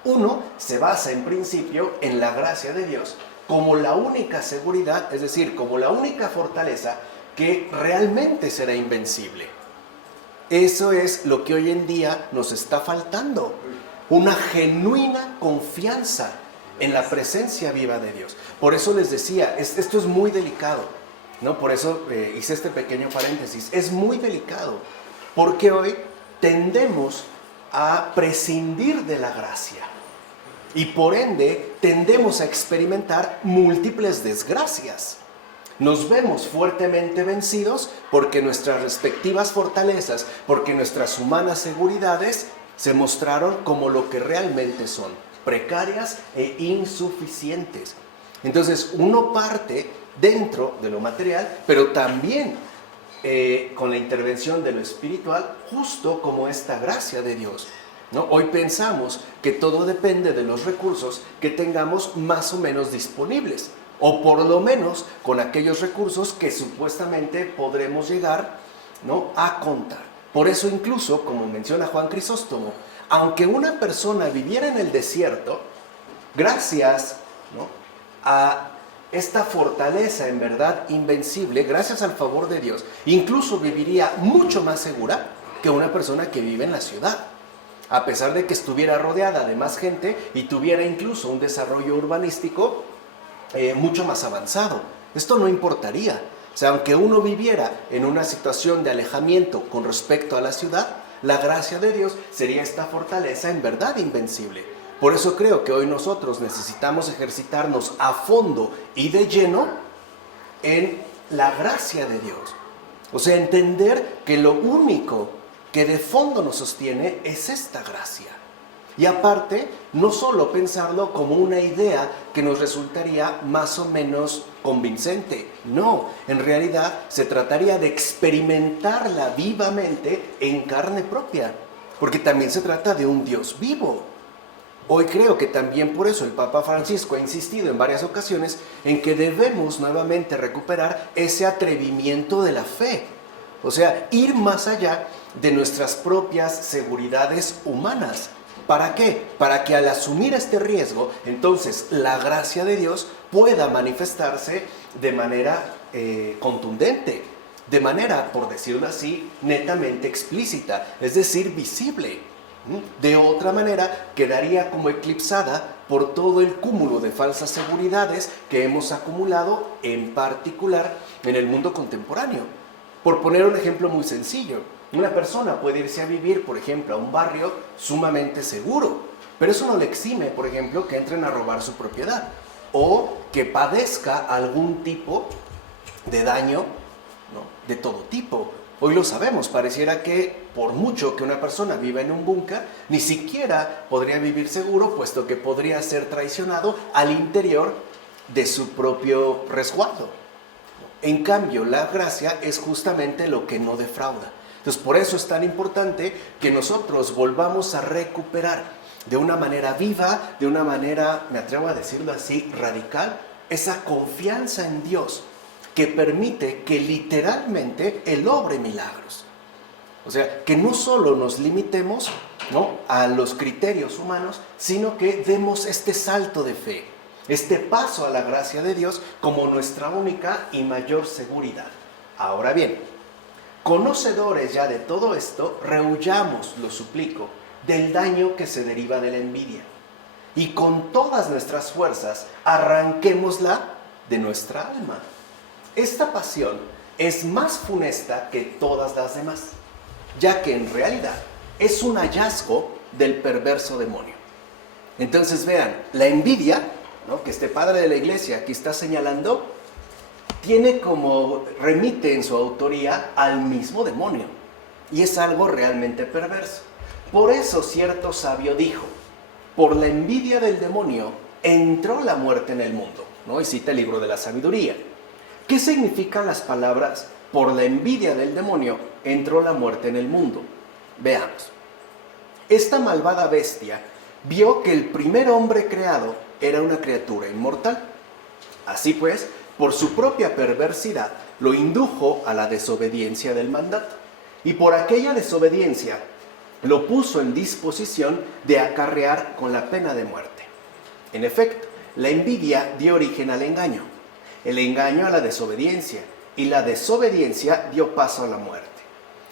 uno se basa en principio en la gracia de Dios como la única seguridad, es decir, como la única fortaleza que realmente será invencible. Eso es lo que hoy en día nos está faltando, una genuina confianza en la presencia viva de Dios. Por eso les decía, esto es muy delicado, ¿no? Por eso hice este pequeño paréntesis. Es muy delicado, porque hoy tendemos a prescindir de la gracia y por ende tendemos a experimentar múltiples desgracias. Nos vemos fuertemente vencidos porque nuestras respectivas fortalezas, porque nuestras humanas seguridades se mostraron como lo que realmente son, precarias e insuficientes. Entonces uno parte dentro de lo material, pero también con la intervención de lo espiritual, justo como esta gracia de Dios, ¿no? Hoy pensamos que todo depende de los recursos que tengamos más o menos disponibles, o por lo menos con aquellos recursos que supuestamente podremos llegar, ¿no?, a contar. Por eso incluso, como menciona Juan Crisóstomo, aunque una persona viviera en el desierto, gracias, ¿no?, a esta fortaleza en verdad invencible, gracias al favor de Dios, incluso viviría mucho más segura que una persona que vive en la ciudad, a pesar de que estuviera rodeada de más gente y tuviera incluso un desarrollo urbanístico mucho más avanzado. Esto no importaría. O sea, aunque uno viviera en una situación de alejamiento con respecto a la ciudad, la gracia de Dios sería esta fortaleza en verdad invencible. Por eso creo que hoy nosotros necesitamos ejercitarnos a fondo y de lleno en la gracia de Dios. O sea, entender que lo único que de fondo nos sostiene es esta gracia. Y aparte, no solo pensarlo como una idea que nos resultaría más o menos convincente. No, en realidad se trataría de experimentarla vivamente en carne propia. Porque también se trata de un Dios vivo. Hoy creo que también por eso el Papa Francisco ha insistido en varias ocasiones en que debemos nuevamente recuperar ese atrevimiento de la fe. O sea, ir más allá de nuestras propias seguridades humanas. ¿Para qué? Para que al asumir este riesgo, entonces la gracia de Dios pueda manifestarse de manera contundente, de manera, por decirlo así, netamente explícita, es decir, visible. De otra manera, quedaría como eclipsada por todo el cúmulo de falsas seguridades que hemos acumulado, en particular en el mundo contemporáneo. Por poner un ejemplo muy sencillo, una persona puede irse a vivir, por ejemplo, a un barrio sumamente seguro, pero eso no le exime, por ejemplo, que entren a robar su propiedad o que padezca algún tipo de daño, ¿no?, de todo tipo. Hoy lo sabemos, pareciera que por mucho que una persona viva en un búnker, ni siquiera podría vivir seguro, puesto que podría ser traicionado al interior de su propio resguardo. En cambio, la gracia es justamente lo que no defrauda. Entonces, por eso es tan importante que nosotros volvamos a recuperar de una manera viva, de una manera, me atrevo a decirlo así, radical, esa confianza en Dios que permite que literalmente Él obre milagros. O sea, que no solo nos limitemos, ¿no?, a los criterios humanos, sino que demos este salto de fe, este paso a la gracia de Dios como nuestra única y mayor seguridad. Ahora bien, conocedores ya de todo esto, rehuyamos, lo suplico, del daño que se deriva de la envidia. Y con todas nuestras fuerzas, arranquémosla de nuestra alma. Esta pasión es más funesta que todas las demás, ya que en realidad es un hallazgo del perverso demonio. Entonces vean, la envidia, ¿no?, que este padre de la iglesia aquí está señalando, tiene como remite en su autoría al mismo demonio, y es algo realmente perverso. Por eso cierto sabio dijo, por la envidia del demonio entró la muerte en el mundo, ¿no? Y cita el libro de la sabiduría. ¿Qué significan las palabras por la envidia del demonio entró la muerte en el mundo? Veamos. Esta malvada bestia vio que el primer hombre creado era una criatura inmortal. Así pues, por su propia perversidad, lo indujo a la desobediencia del mandato. Y por aquella desobediencia, lo puso en disposición de acarrear con la pena de muerte. En efecto, la envidia dio origen al engaño, el engaño a la desobediencia, y la desobediencia dio paso a la muerte.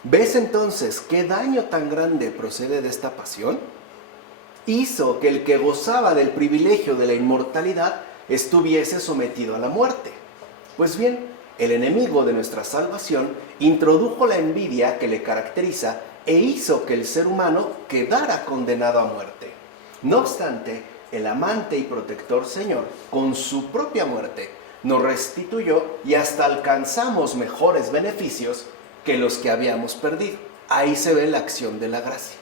¿Ves entonces qué daño tan grande procede de esta pasión? Hizo que el que gozaba del privilegio de la inmortalidad estuviese sometido a la muerte. Pues bien, el enemigo de nuestra salvación introdujo la envidia que le caracteriza e hizo que el ser humano quedara condenado a muerte. No obstante, el amante y protector Señor, con su propia muerte, nos restituyó y hasta alcanzamos mejores beneficios que los que habíamos perdido. Ahí se ve la acción de la gracia.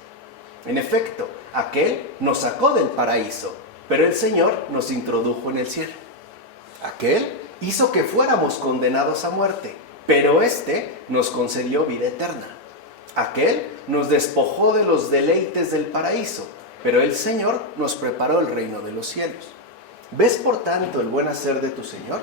En efecto, aquel nos sacó del paraíso, pero el Señor nos introdujo en el cielo. Aquel hizo que fuéramos condenados a muerte, pero éste nos concedió vida eterna. Aquel nos despojó de los deleites del paraíso, pero el Señor nos preparó el reino de los cielos. ¿Ves por tanto el buen hacer de tu Señor?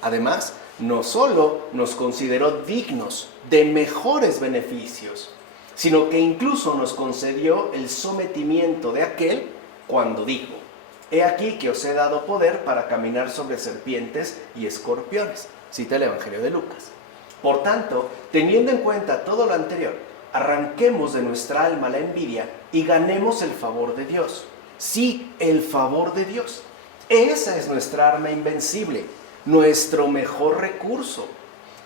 Además, no solo nos consideró dignos de mejores beneficios, sino que incluso nos concedió el sometimiento de aquel cuando dijo: he aquí que os he dado poder para caminar sobre serpientes y escorpiones. Cita el Evangelio de Lucas. Por tanto, teniendo en cuenta todo lo anterior, arranquemos de nuestra alma la envidia y ganemos el favor de Dios. Sí, el favor de Dios. Esa es nuestra arma invencible, nuestro mejor recurso.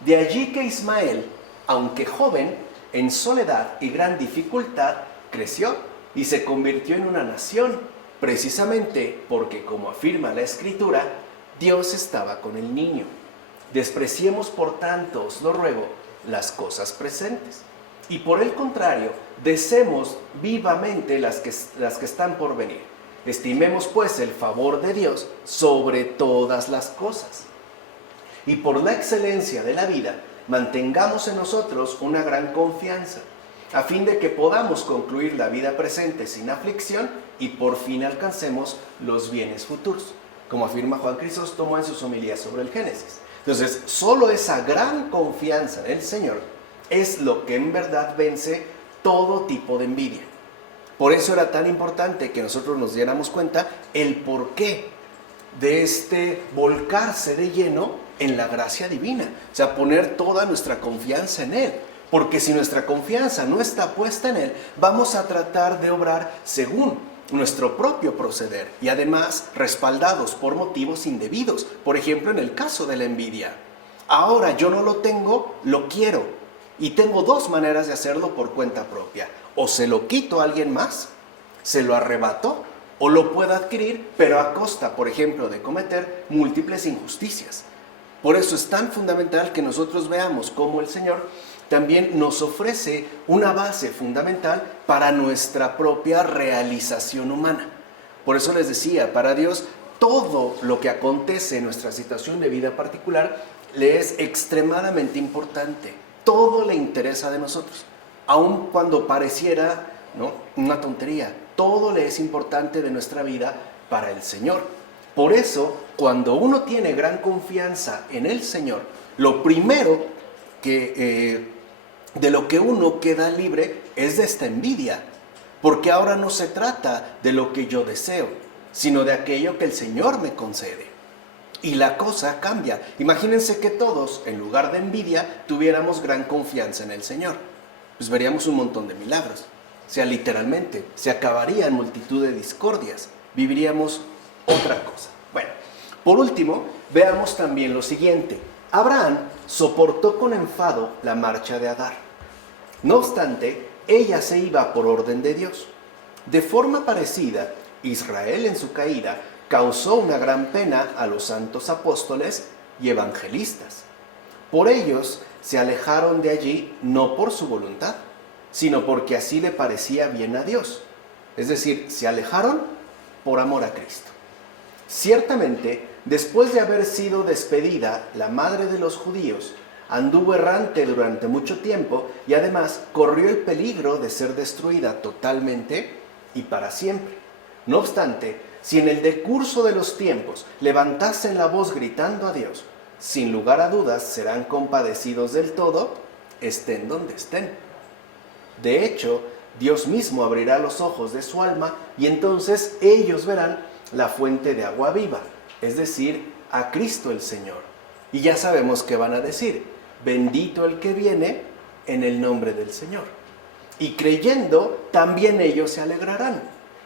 De allí que Ismael, aunque joven, en soledad y gran dificultad, creció y se convirtió en una nación, precisamente porque, como afirma la Escritura, Dios estaba con el niño. Despreciemos, por tanto, os lo ruego, las cosas presentes, y por el contrario, deseemos vivamente las que están por venir. Estimemos, pues, el favor de Dios sobre todas las cosas. Y por la excelencia de la vida, mantengamos en nosotros una gran confianza, a fin de que podamos concluir la vida presente sin aflicción y por fin alcancemos los bienes futuros, como afirma Juan Crisóstomo en sus homilías sobre el Génesis. Entonces, solo esa gran confianza en el Señor es lo que en verdad vence todo tipo de envidia. Por eso era tan importante que nosotros nos diéramos cuenta el porqué de este volcarse de lleno en la gracia divina. O sea, poner toda nuestra confianza en Él. Porque si nuestra confianza no está puesta en Él, vamos a tratar de obrar según nuestro propio proceder y además respaldados por motivos indebidos. Por ejemplo, en el caso de la envidia. Ahora yo no lo tengo, lo quiero. Y tengo dos maneras de hacerlo por cuenta propia. O se lo quito a alguien más, se lo arrebato, o lo puedo adquirir, pero a costa, por ejemplo, de cometer múltiples injusticias. Por eso es tan fundamental que nosotros veamos cómo el Señor también nos ofrece una base fundamental para nuestra propia realización humana. Por eso les decía, para Dios todo lo que acontece en nuestra situación de vida particular le es extremadamente importante. Todo le interesa de nosotros, aun cuando pareciera, ¿no?, una tontería. Todo le es importante de nuestra vida para el Señor. Por eso, cuando uno tiene gran confianza en el Señor, lo primero de lo que uno queda libre es de esta envidia, porque ahora no se trata de lo que yo deseo, sino de aquello que el Señor me concede. Y la cosa cambia. Imagínense que todos, en lugar de envidia, tuviéramos gran confianza en el Señor. Pues veríamos un montón de milagros. O sea, literalmente, se acabarían multitud de discordias. Viviríamos otra cosa. Bueno, por último, veamos también lo siguiente. Abraham soportó con enfado la marcha de Agar. No obstante, ella se iba por orden de Dios. De forma parecida, Israel en su caída causó una gran pena a los santos apóstoles y evangelistas. Por ellos se alejaron de allí no por su voluntad, sino porque así le parecía bien a Dios. Es decir, se alejaron por amor a Cristo. Ciertamente, después de haber sido despedida la madre de los judíos, anduvo errante durante mucho tiempo y además corrió el peligro de ser destruida totalmente y para siempre. No obstante, si en el decurso de los tiempos levantasen la voz gritando a Dios, sin lugar a dudas serán compadecidos del todo, estén donde estén. De hecho, Dios mismo abrirá los ojos de su alma y entonces ellos verán la fuente de agua viva, es decir, a Cristo el Señor. Y ya sabemos qué van a decir: bendito el que viene en el nombre del Señor. Y creyendo, también ellos se alegrarán.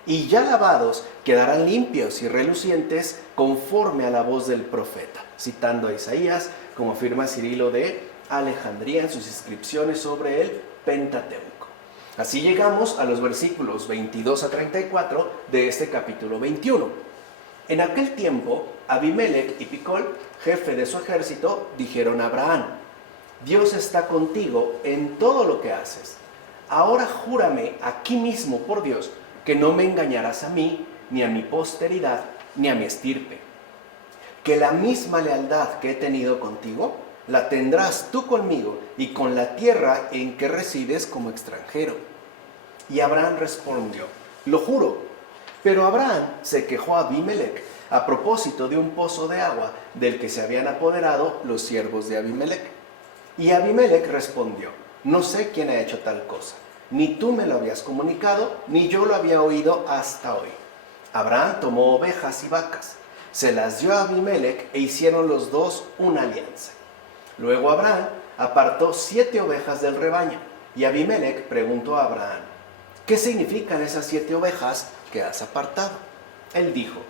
Y ya lavados, quedarán limpios y relucientes conforme a la voz del profeta. Citando a Isaías, como afirma Cirilo de Alejandría en sus inscripciones sobre el Pentateuco. Así llegamos a los versículos 22 a 34 de este capítulo 21. En aquel tiempo, Abimelech y Picol, jefe de su ejército, dijeron a Abraham: Dios está contigo en todo lo que haces. Ahora júrame aquí mismo por Dios que no me engañarás a mí, ni a mi posteridad, ni a mi estirpe. Que la misma lealtad que he tenido contigo, la tendrás tú conmigo y con la tierra en que resides como extranjero. Y Abraham respondió: lo juro. Pero Abraham se quejó a Abimelec a propósito de un pozo de agua del que se habían apoderado los siervos de Abimelec. Y Abimelec respondió: no sé quién ha hecho tal cosa, ni tú me lo habías comunicado, ni yo lo había oído hasta hoy. Abraham tomó ovejas y vacas, se las dio a Abimelec e hicieron los dos una alianza. Luego Abraham apartó 7 ovejas del rebaño, y Abimelec preguntó a Abraham: ¿qué significan esas 7 ovejas que has apartado? Él dijo: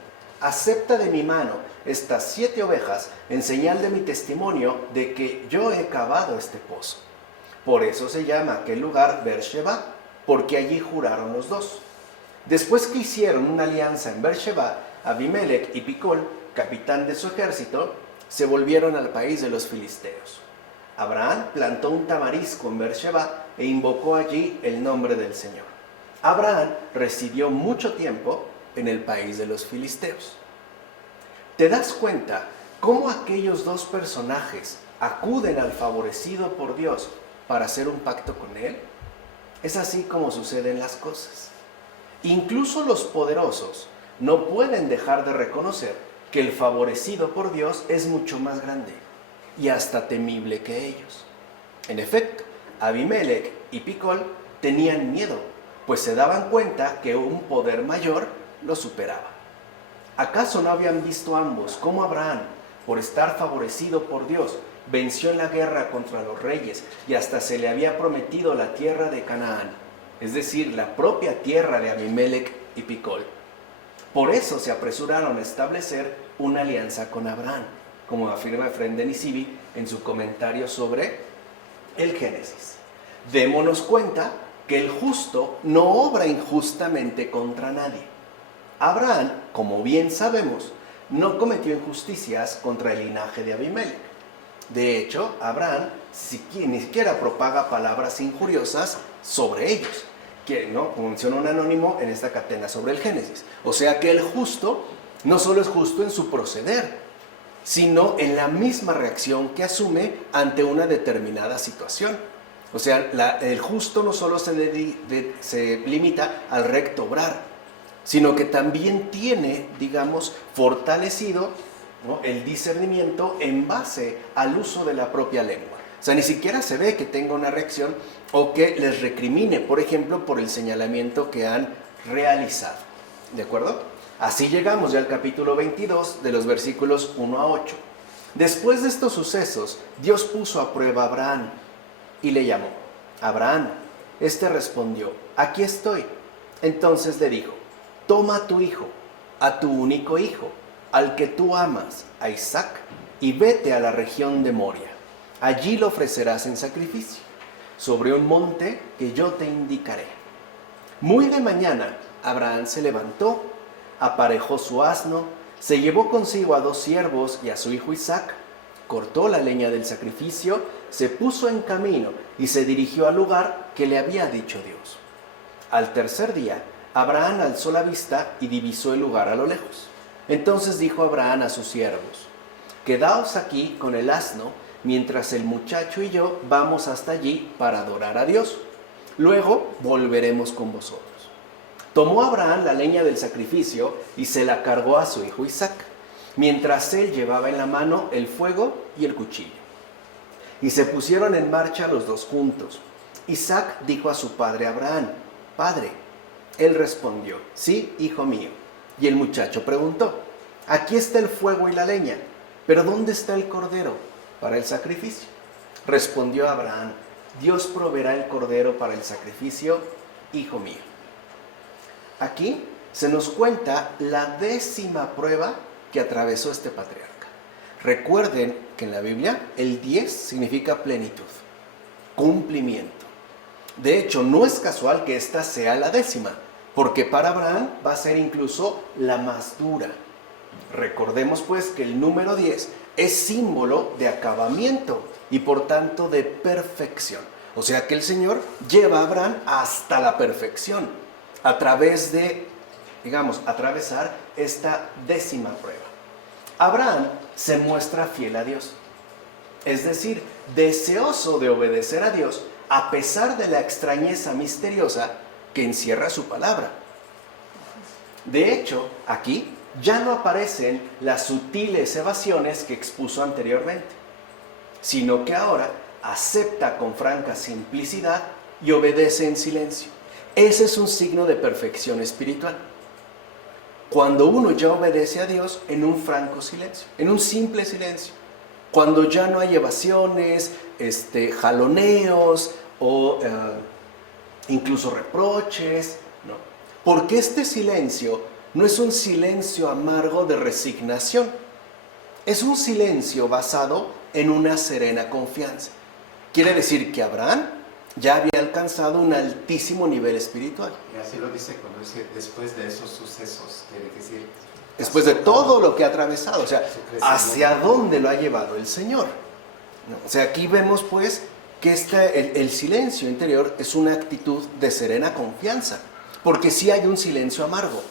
acepta de mi mano estas 7 ovejas en señal de mi testimonio de que yo he cavado este pozo. Por eso se llama aquel lugar Beersheba, porque allí juraron los dos. Después que hicieron una alianza en Beersheba, Abimelec y Picol, capitán de su ejército, se volvieron al país de los filisteos. Abraham plantó un tamarisco en Beersheba e invocó allí el nombre del Señor. Abraham residió mucho tiempo en el país de los filisteos. ¿Te das cuenta cómo aquellos dos personajes acuden al favorecido por Dios para hacer un pacto con Él? Es así como suceden las cosas. Incluso los poderosos no pueden dejar de reconocer que el favorecido por Dios es mucho más grande y hasta temible que ellos. En efecto, Abimelec y Picol tenían miedo, pues se daban cuenta que un poder mayor los superaba. ¿Acaso no habían visto ambos cómo Abraham, por estar favorecido por Dios, venció en la guerra contra los reyes y hasta se le había prometido la tierra de Canaán, es decir, la propia tierra de Abimelec y Picol? Por eso se apresuraron a establecer una alianza con Abraham, como afirma Efrén de Nisibi en su comentario sobre el Génesis. Démonos cuenta que el justo no obra injustamente contra nadie. Abraham, como bien sabemos, no cometió injusticias contra el linaje de Abimelec. De hecho, Abraham ni siquiera propaga palabras injuriosas sobre ellos, que no, como menciona un anónimo en esta catena sobre el Génesis. O sea que el justo no solo es justo en su proceder, sino en la misma reacción que asume ante una determinada situación. O sea, el justo no solo se limita al recto obrar, sino que también tiene, digamos, fortalecido, ¿no?, el discernimiento en base al uso de la propia lengua. O sea, ni siquiera se ve que tenga una reacción o que les recrimine, por ejemplo, por el señalamiento que han realizado. ¿De acuerdo? Así llegamos ya al capítulo 22, de los versículos 1 a 8. Después de estos sucesos, Dios puso a prueba a Abraham y le llamó: Abraham. Este respondió: aquí estoy. Entonces le dijo: toma a tu hijo, a tu único hijo, al que tú amas, a Isaac, y vete a la región de Moria. Allí lo ofrecerás en sacrificio, sobre un monte que yo te indicaré. Muy de mañana, Abraham se levantó, aparejó su asno, se llevó consigo a 2 siervos y a su hijo Isaac, cortó la leña del sacrificio, se puso en camino y se dirigió al lugar que le había dicho Dios. Al tercer día, Abraham alzó la vista y divisó el lugar a lo lejos. Entonces dijo Abraham a sus siervos: quedaos aquí con el asno, mientras el muchacho y yo vamos hasta allí para adorar a Dios. Luego volveremos con vosotros. Tomó Abraham la leña del sacrificio y se la cargó a su hijo Isaac, mientras él llevaba en la mano el fuego y el cuchillo. Y se pusieron en marcha los dos juntos. Isaac dijo a su padre Abraham: Padre. Él respondió: sí, hijo mío. Y el muchacho preguntó: aquí está el fuego y la leña, pero ¿dónde está el cordero para el sacrificio? Respondió Abraham: Dios proveerá el cordero para el sacrificio, hijo mío. Aquí se nos cuenta la 10ª prueba que atravesó este patriarca. Recuerden que en la Biblia el 10 significa plenitud, cumplimiento. De hecho, no es casual que esta sea la 10ª, porque para Abraham va a ser incluso la más dura. Recordemos pues que el número 10 es símbolo de acabamiento y por tanto de perfección. O sea que el Señor lleva a Abraham hasta la perfección a través de, digamos, atravesar esta 10ª prueba. Abraham se muestra fiel a Dios, es decir, deseoso de obedecer a Dios a pesar de la extrañeza misteriosa que encierra su palabra. De hecho, aquí ya no aparecen las sutiles evasiones que expuso anteriormente, sino que ahora acepta con franca simplicidad y obedece en silencio. Ese es un signo de perfección espiritual. Cuando uno ya obedece a Dios en un franco silencio, en un simple silencio. Cuando ya no hay evasiones, jaloneos o incluso reproches, ¿no? Porque este silencio no es un silencio amargo de resignación, es un silencio basado en una serena confianza. Quiere decir que Abraham ya había alcanzado un altísimo nivel espiritual. Y así lo dice cuando dice después de esos sucesos, quiere decir. Después de todo lo que ha atravesado, o sea, hacia dónde lo ha llevado el Señor. ¿No? O sea, aquí vemos pues que el silencio interior es una actitud de serena confianza, porque sí hay un silencio amargo.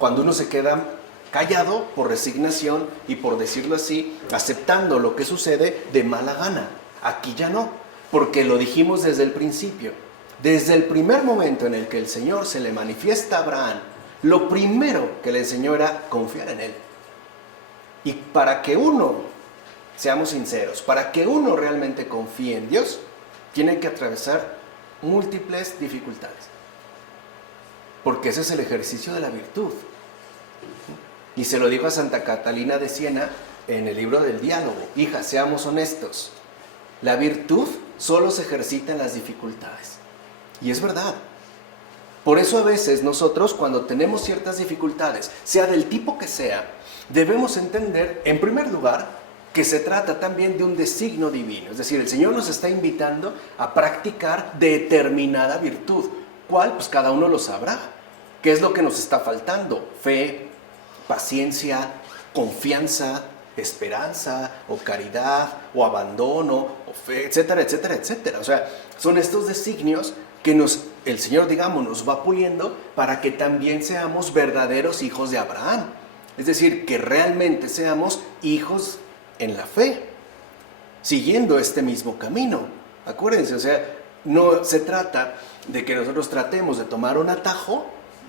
Cuando uno se queda callado por resignación y por decirlo así, aceptando lo que sucede de mala gana. Aquí ya no, porque lo dijimos desde el principio. Desde el primer momento en el que el Señor se le manifiesta a Abraham, lo primero que le enseñó era confiar en Él. Y para que uno, seamos sinceros, para que uno realmente confíe en Dios, tiene que atravesar múltiples dificultades. Porque ese es el ejercicio de la virtud. Y se lo dijo a Santa Catalina de Siena en el libro del diálogo: hija, seamos honestos, la virtud solo se ejercita en las dificultades. Y es verdad. Por eso a veces nosotros, cuando tenemos ciertas dificultades, sea del tipo que sea, debemos entender, en primer lugar, que se trata también de un designio divino. Es decir, el Señor nos está invitando a practicar determinada virtud. ¿Cuál? Pues cada uno lo sabrá. ¿Qué es lo que nos está faltando? Fe, paciencia, confianza, esperanza, o caridad, o abandono, o fe, etcétera, etcétera, etcétera. O sea, son estos designios que el Señor, digamos, nos va puliendo para que también seamos verdaderos hijos de Abraham. Es decir, que realmente seamos hijos en la fe, siguiendo este mismo camino. Acuérdense, o sea, no se trata de que nosotros tratemos de tomar un atajo,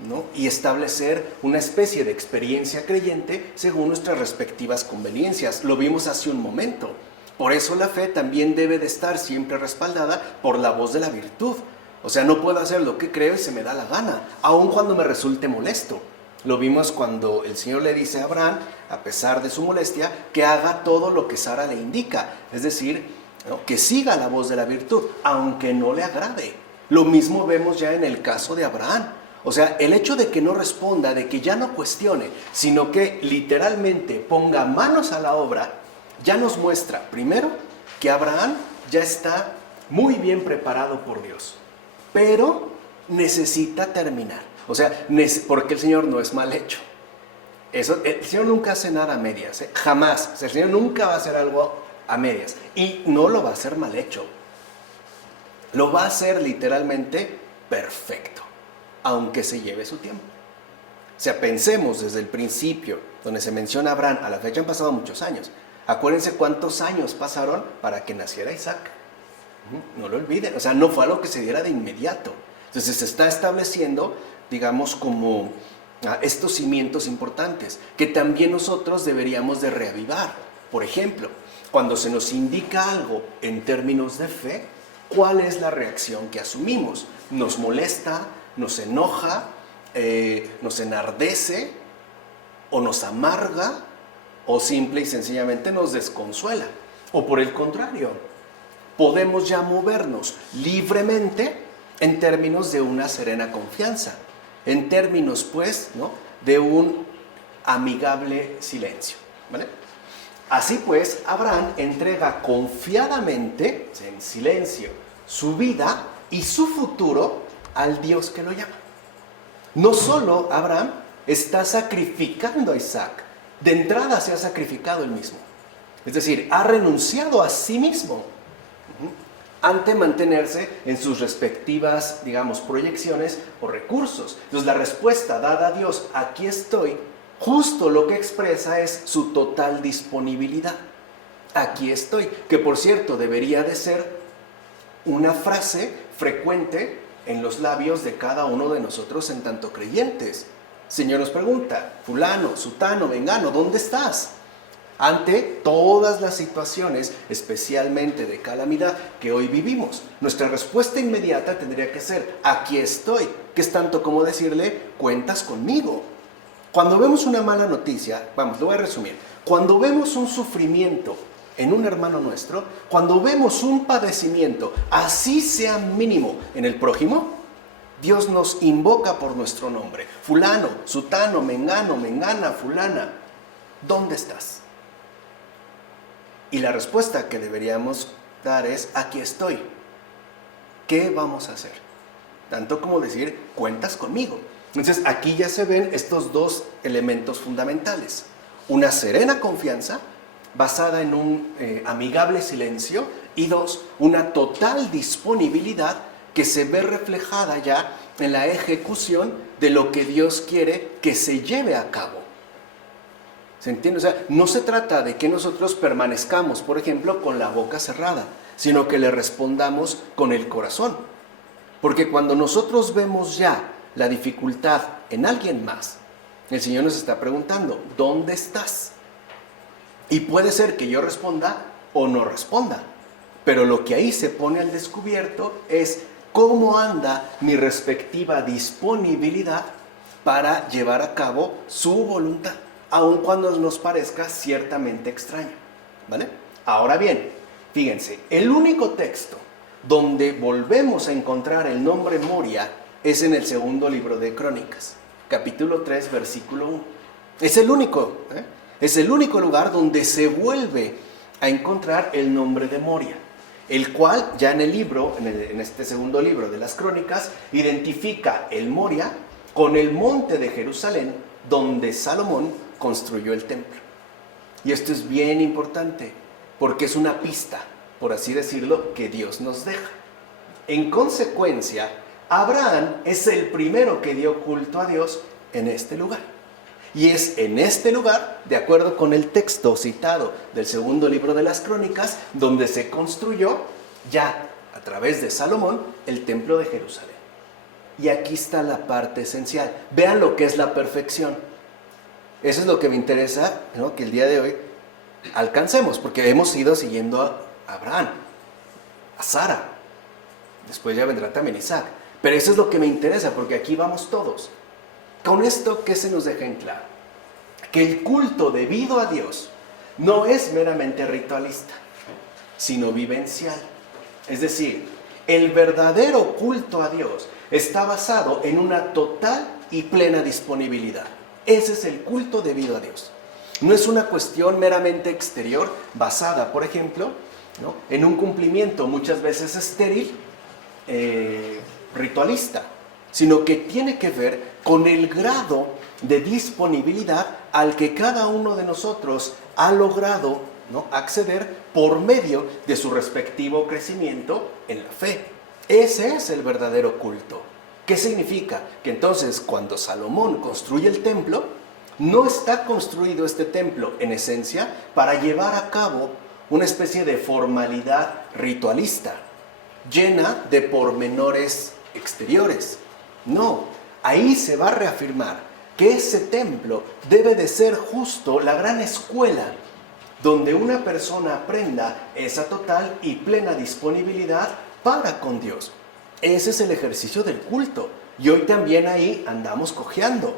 ¿no?, y establecer una especie de experiencia creyente según nuestras respectivas conveniencias. Lo vimos hace un momento. Por eso la fe también debe de estar siempre respaldada por la voz de la virtud. O sea, no puedo hacer lo que creo y se me da la gana, aun cuando me resulte molesto. Lo vimos cuando el Señor le dice a Abraham, a pesar de su molestia, que haga todo lo que Sara le indica. Es decir, ¿no?, que siga la voz de la virtud, aunque no le agrade. Lo mismo vemos ya en el caso de Abraham. O sea, el hecho de que no responda, de que ya no cuestione, sino que literalmente ponga manos a la obra, ya nos muestra, primero, que Abraham ya está muy bien preparado por Dios, pero necesita terminar. O sea, porque el Señor no es mal hecho. El Señor nunca hace nada a medias, jamás. O sea, el Señor nunca va a hacer algo a medias, y no lo va a hacer mal hecho. Lo va a hacer literalmente perfecto, aunque se lleve su tiempo. O sea, pensemos desde el principio, donde se menciona a Abraham, a la fecha han pasado muchos años. Acuérdense cuántos años pasaron para que naciera Isaac. No lo olviden, o sea, no fue algo que se diera de inmediato. Entonces se está estableciendo, digamos, como estos cimientos importantes, que también nosotros deberíamos de reavivar. Por ejemplo, cuando se nos indica algo en términos de fe, ¿cuál es la reacción que asumimos? ¿Nos molesta? ¿Nos enoja? ¿Nos enardece? ¿O nos amarga? ¿O simple y sencillamente nos desconsuela? O por el contrario, podemos ya movernos libremente en términos de una serena confianza, en términos, pues, ¿no?, de un amigable silencio, ¿vale? Así pues, Abraham entrega confiadamente, en silencio, su vida y su futuro al Dios que lo llama. No solo Abraham está sacrificando a Isaac, de entrada se ha sacrificado él mismo. Es decir, ha renunciado a sí mismo ante mantenerse en sus respectivas, digamos, proyecciones o recursos. Entonces, la respuesta dada a Dios, aquí estoy, justo lo que expresa es su total disponibilidad. Aquí estoy, que por cierto debería de ser una frase frecuente en los labios de cada uno de nosotros en tanto creyentes. Señor nos pregunta, fulano, sutano, mengano, ¿dónde estás? Ante todas las situaciones, especialmente de calamidad que hoy vivimos. Nuestra respuesta inmediata tendría que ser, aquí estoy, que es tanto como decirle, cuentas conmigo. Cuando vemos una mala noticia, vamos, lo voy a resumir, cuando vemos un sufrimiento en un hermano nuestro, cuando vemos un padecimiento, así sea mínimo en el prójimo, Dios nos invoca por nuestro nombre. Fulano, sutano, mengano, mengana, fulana, ¿dónde estás? Y la respuesta que deberíamos dar es, aquí estoy. ¿Qué vamos a hacer? Tanto como decir, cuentas conmigo. Entonces aquí ya se ven estos dos elementos fundamentales. Una serena confianza basada en un amigable silencio y dos, una total disponibilidad que se ve reflejada ya en la ejecución de lo que Dios quiere que se lleve a cabo. ¿Se entiende? O sea, no se trata de que nosotros permanezcamos, por ejemplo, con la boca cerrada, sino que le respondamos con el corazón. Porque cuando nosotros vemos ya la dificultad en alguien más, el Señor nos está preguntando, ¿dónde estás? Y puede ser que yo responda o no responda, pero lo que ahí se pone al descubierto es cómo anda mi respectiva disponibilidad para llevar a cabo su voluntad, aun cuando nos parezca ciertamente extraño, ¿vale? Ahora bien, fíjense, el único texto donde volvemos a encontrar el nombre Moria es en el segundo libro de Crónicas, capítulo 3, versículo 1. Es el único lugar donde se vuelve a encontrar el nombre de Moria, el cual ya en el libro, en este segundo libro de las Crónicas, identifica el Moria con el monte de Jerusalén, donde Salomón construyó el templo. Y esto es bien importante, porque es una pista, por así decirlo, que Dios nos deja. En consecuencia, Abraham es el primero que dio culto a Dios en este lugar. Y es en este lugar, de acuerdo con el texto citado del segundo libro de las Crónicas, donde se construyó ya a través de Salomón el templo de Jerusalén. Y aquí está la parte esencial. Vean lo que es la perfección. Eso es lo que me interesa, ¿no?, que el día de hoy alcancemos, porque hemos ido siguiendo a Abraham, a Sara, después ya vendrá también Isaac. Pero eso es lo que me interesa, porque aquí vamos todos. Con esto, ¿qué se nos deja en claro? Que el culto debido a Dios no es meramente ritualista, sino vivencial. Es decir, el verdadero culto a Dios está basado en una total y plena disponibilidad. Ese es el culto debido a Dios. No es una cuestión meramente exterior, basada, por ejemplo, ¿no?, en un cumplimiento muchas veces estéril, ritualista, sino que tiene que ver con el grado de disponibilidad al que cada uno de nosotros ha logrado, ¿no?, acceder por medio de su respectivo crecimiento en la fe. Ese es el verdadero culto. ¿Qué significa? Que entonces cuando Salomón construye el templo, no está construido este templo en esencia para llevar a cabo una especie de formalidad ritualista, llena de pormenores exteriores. No, ahí se va a reafirmar que ese templo debe de ser justo la gran escuela donde una persona aprenda esa total y plena disponibilidad para con Dios. Ese es el ejercicio del culto. Y hoy también ahí andamos cojeando.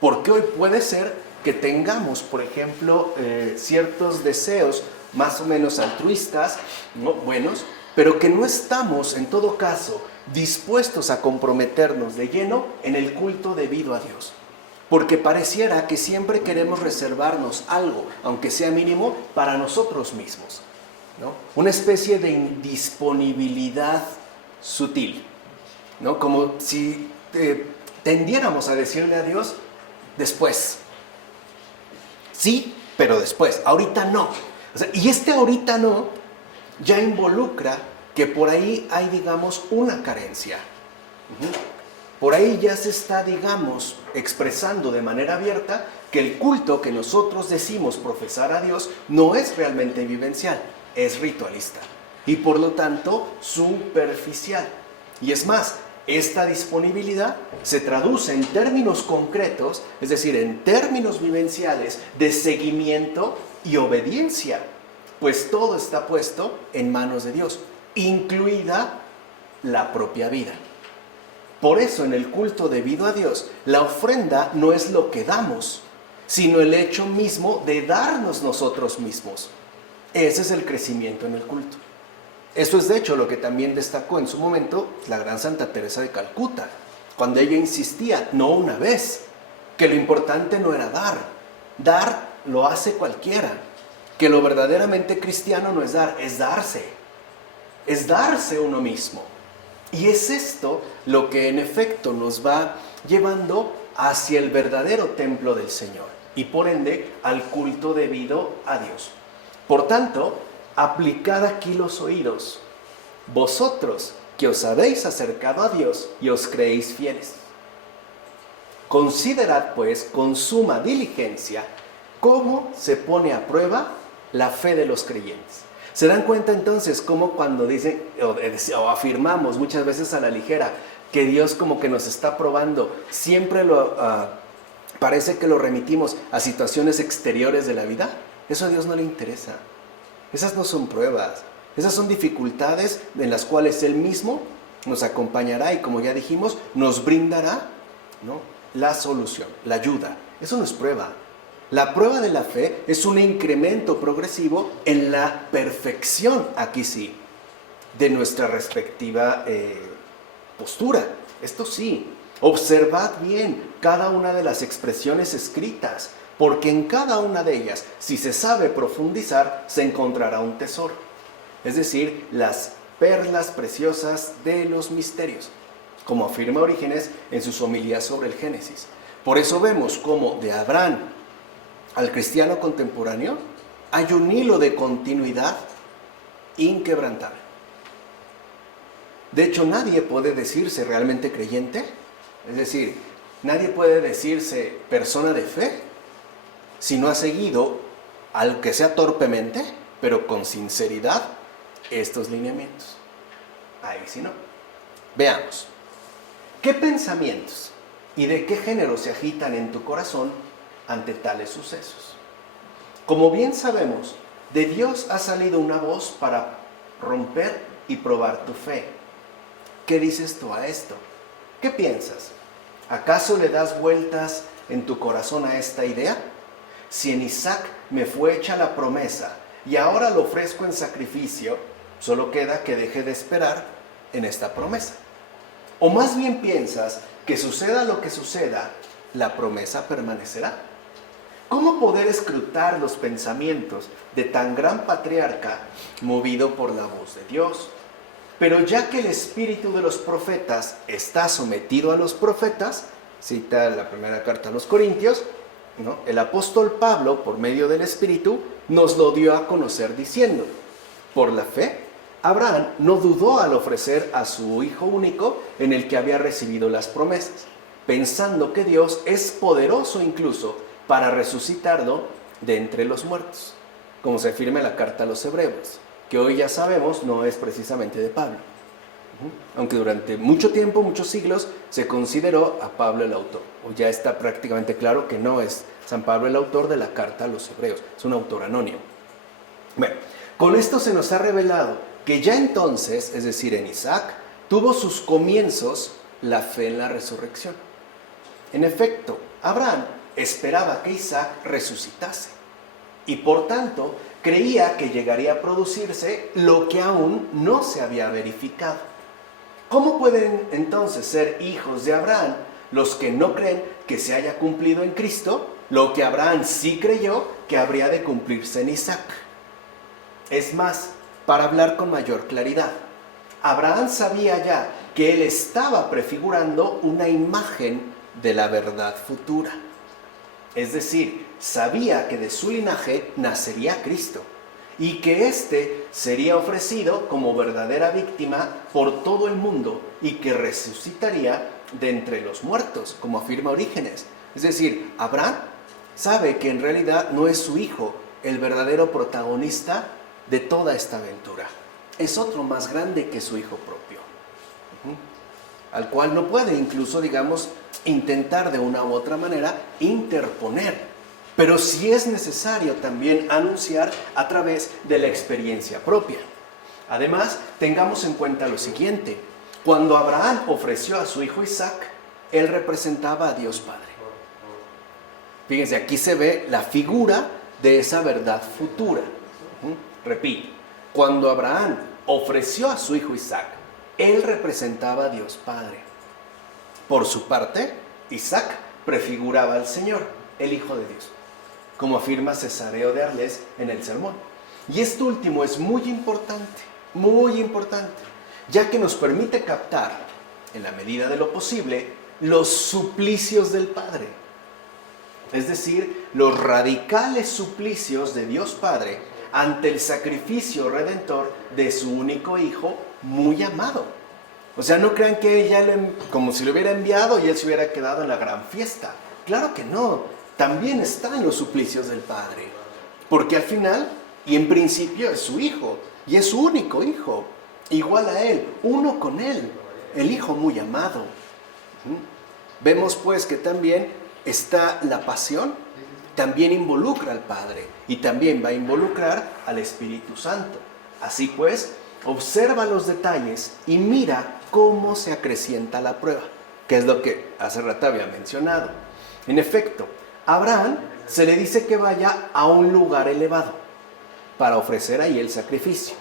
Porque hoy puede ser que tengamos, por ejemplo, ciertos deseos más o menos altruistas, ¿no?, buenos, pero que no estamos, en todo caso, dispuestos a comprometernos de lleno en el culto debido a Dios. Porque pareciera que siempre queremos reservarnos algo, aunque sea mínimo, para nosotros mismos, ¿no? Una especie de indisponibilidad sutil, ¿no? Como si tendiéramos a decirle a Dios, después. Sí, pero después. Ahorita no. O sea, y este ahorita no ya involucra que por ahí hay, digamos, una carencia. Por ahí ya se está, digamos, expresando de manera abierta que el culto que nosotros decimos profesar a Dios no es realmente vivencial, es ritualista y por lo tanto superficial. Y es más, esta disponibilidad se traduce en términos concretos, es decir, en términos vivenciales de seguimiento y obediencia, pues todo está puesto en manos de Dios, incluida la propia vida. Por eso en el culto debido a Dios, la ofrenda no es lo que damos, sino el hecho mismo de darnos nosotros mismos. Ese es el crecimiento en el culto. Esto es de hecho lo que también destacó en su momento la gran Santa Teresa de Calcuta, cuando ella insistía, no una vez, que lo importante no era dar lo hace cualquiera, que lo verdaderamente cristiano no es dar, es darse uno mismo. Y es esto lo que en efecto nos va llevando hacia el verdadero templo del Señor y por ende al culto debido a Dios. Por tanto, aplicad aquí los oídos, vosotros que os habéis acercado a Dios y os creéis fieles. Considerad pues con suma diligencia cómo se pone a prueba la fe de los creyentes. ¿Se dan cuenta entonces cómo cuando dicen o afirmamos muchas veces a la ligera que Dios como que nos está probando, siempre parece que lo remitimos a situaciones exteriores de la vida? Eso a Dios no le interesa. Esas no son pruebas, esas son dificultades en las cuales Él mismo nos acompañará y, como ya dijimos, nos brindará, ¿no?, la solución, la ayuda. Eso no es prueba. La prueba de la fe es un incremento progresivo en la perfección, aquí sí, de nuestra respectiva postura. Esto sí, observad bien cada una de las expresiones escritas, porque en cada una de ellas, si se sabe profundizar, se encontrará un tesoro. Es decir, las perlas preciosas de los misterios, como afirma Orígenes en sus homilías sobre el Génesis. Por eso vemos cómo de Abraham al cristiano contemporáneo hay un hilo de continuidad inquebrantable. De hecho, nadie puede decirse realmente creyente, es decir, nadie puede decirse persona de fe si no ha seguido, aunque sea torpemente, pero con sinceridad, estos lineamientos. Ahí sí no. Veamos. ¿Qué pensamientos y de qué género se agitan en tu corazón ante tales sucesos? Como bien sabemos, de Dios ha salido una voz para romper y probar tu fe. ¿Qué dices tú a esto? ¿Qué piensas? ¿Acaso le das vueltas en tu corazón a esta idea? Si en Isaac me fue hecha la promesa y ahora lo ofrezco en sacrificio, solo queda que deje de esperar en esta promesa. O más bien piensas que suceda lo que suceda, la promesa permanecerá. ¿Cómo poder escrutar los pensamientos de tan gran patriarca movido por la voz de Dios? Pero ya que el espíritu de los profetas está sometido a los profetas, cita la primera carta a los Corintios, ¿no?, el apóstol Pablo, por medio del espíritu, nos lo dio a conocer diciendo: por la fe, Abraham no dudó al ofrecer a su hijo único en el que había recibido las promesas, pensando que Dios es poderoso incluso para resucitarlo de entre los muertos, como se afirma en la carta a los Hebreos, que hoy ya sabemos no es precisamente de Pablo, aunque durante mucho tiempo, muchos siglos, se consideró a Pablo el autor. Hoy ya está prácticamente claro que no es San Pablo el autor de la carta a los Hebreos, es un autor anónimo. Bueno, con esto se nos ha revelado que ya entonces, es decir, en Isaac, tuvo sus comienzos la fe en la resurrección. En efecto, Abraham esperaba que Isaac resucitase y por tanto creía que llegaría a producirse lo que aún no se había verificado. ¿Cómo pueden entonces ser hijos de Abraham los que no creen que se haya cumplido en Cristo lo que Abraham sí creyó que habría de cumplirse en Isaac? Es más, para hablar con mayor claridad, Abraham sabía ya que él estaba prefigurando una imagen de la verdad futura. Es decir, sabía que de su linaje nacería Cristo y que éste sería ofrecido como verdadera víctima por todo el mundo y que resucitaría de entre los muertos, como afirma Orígenes. Es decir, Abraham sabe que en realidad no es su hijo el verdadero protagonista de toda esta aventura. Es otro más grande que su hijo propio. al cual no puede incluso, digamos, intentar de una u otra manera interponer. Pero sí es necesario también anunciar a través de la experiencia propia. Además, tengamos en cuenta lo siguiente. Cuando Abraham ofreció a su hijo Isaac, él representaba a Dios Padre. Fíjense, aquí se ve la figura de esa verdad futura. Repito, cuando Abraham ofreció a su hijo Isaac, él representaba a Dios Padre. Por su parte, Isaac prefiguraba al Señor, el Hijo de Dios, como afirma Cesareo de Arles en el sermón. Y esto último es muy importante, ya que nos permite captar, en la medida de lo posible, los suplicios del Padre. Es decir, los radicales suplicios de Dios Padre ante el sacrificio redentor de su único Hijo muy amado. O sea, no crean que ella como si lo hubiera enviado y él se hubiera quedado en la gran fiesta. Claro que no, también están los suplicios del Padre. Porque al final, y en principio, es su Hijo, y es su único Hijo, igual a Él, uno con Él, el Hijo muy amado. Vemos pues que también está la pasión, también involucra al Padre y también va a involucrar al Espíritu Santo. Así pues, observa los detalles y mira cómo se acrecienta la prueba, que es lo que hace rato había mencionado. En efecto, a Abraham se le dice que vaya a un lugar elevado para ofrecer ahí el sacrificio.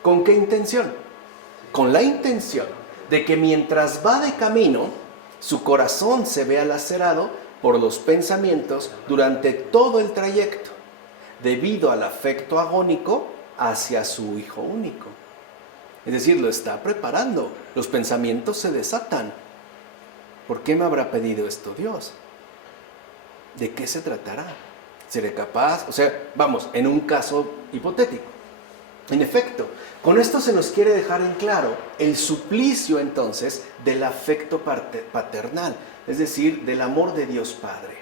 ¿Con qué intención? Con la intención de que mientras va de camino, su corazón se vea lacerado por los pensamientos durante todo el trayecto, debido al afecto agónico hacia su Hijo único. Es decir, lo está preparando, los pensamientos se desatan. ¿Por qué me habrá pedido esto Dios? ¿De qué se tratará? ¿Seré capaz? O sea, vamos, en un caso hipotético. En efecto, con esto se nos quiere dejar en claro el suplicio entonces del afecto paternal, es decir, del amor de Dios Padre.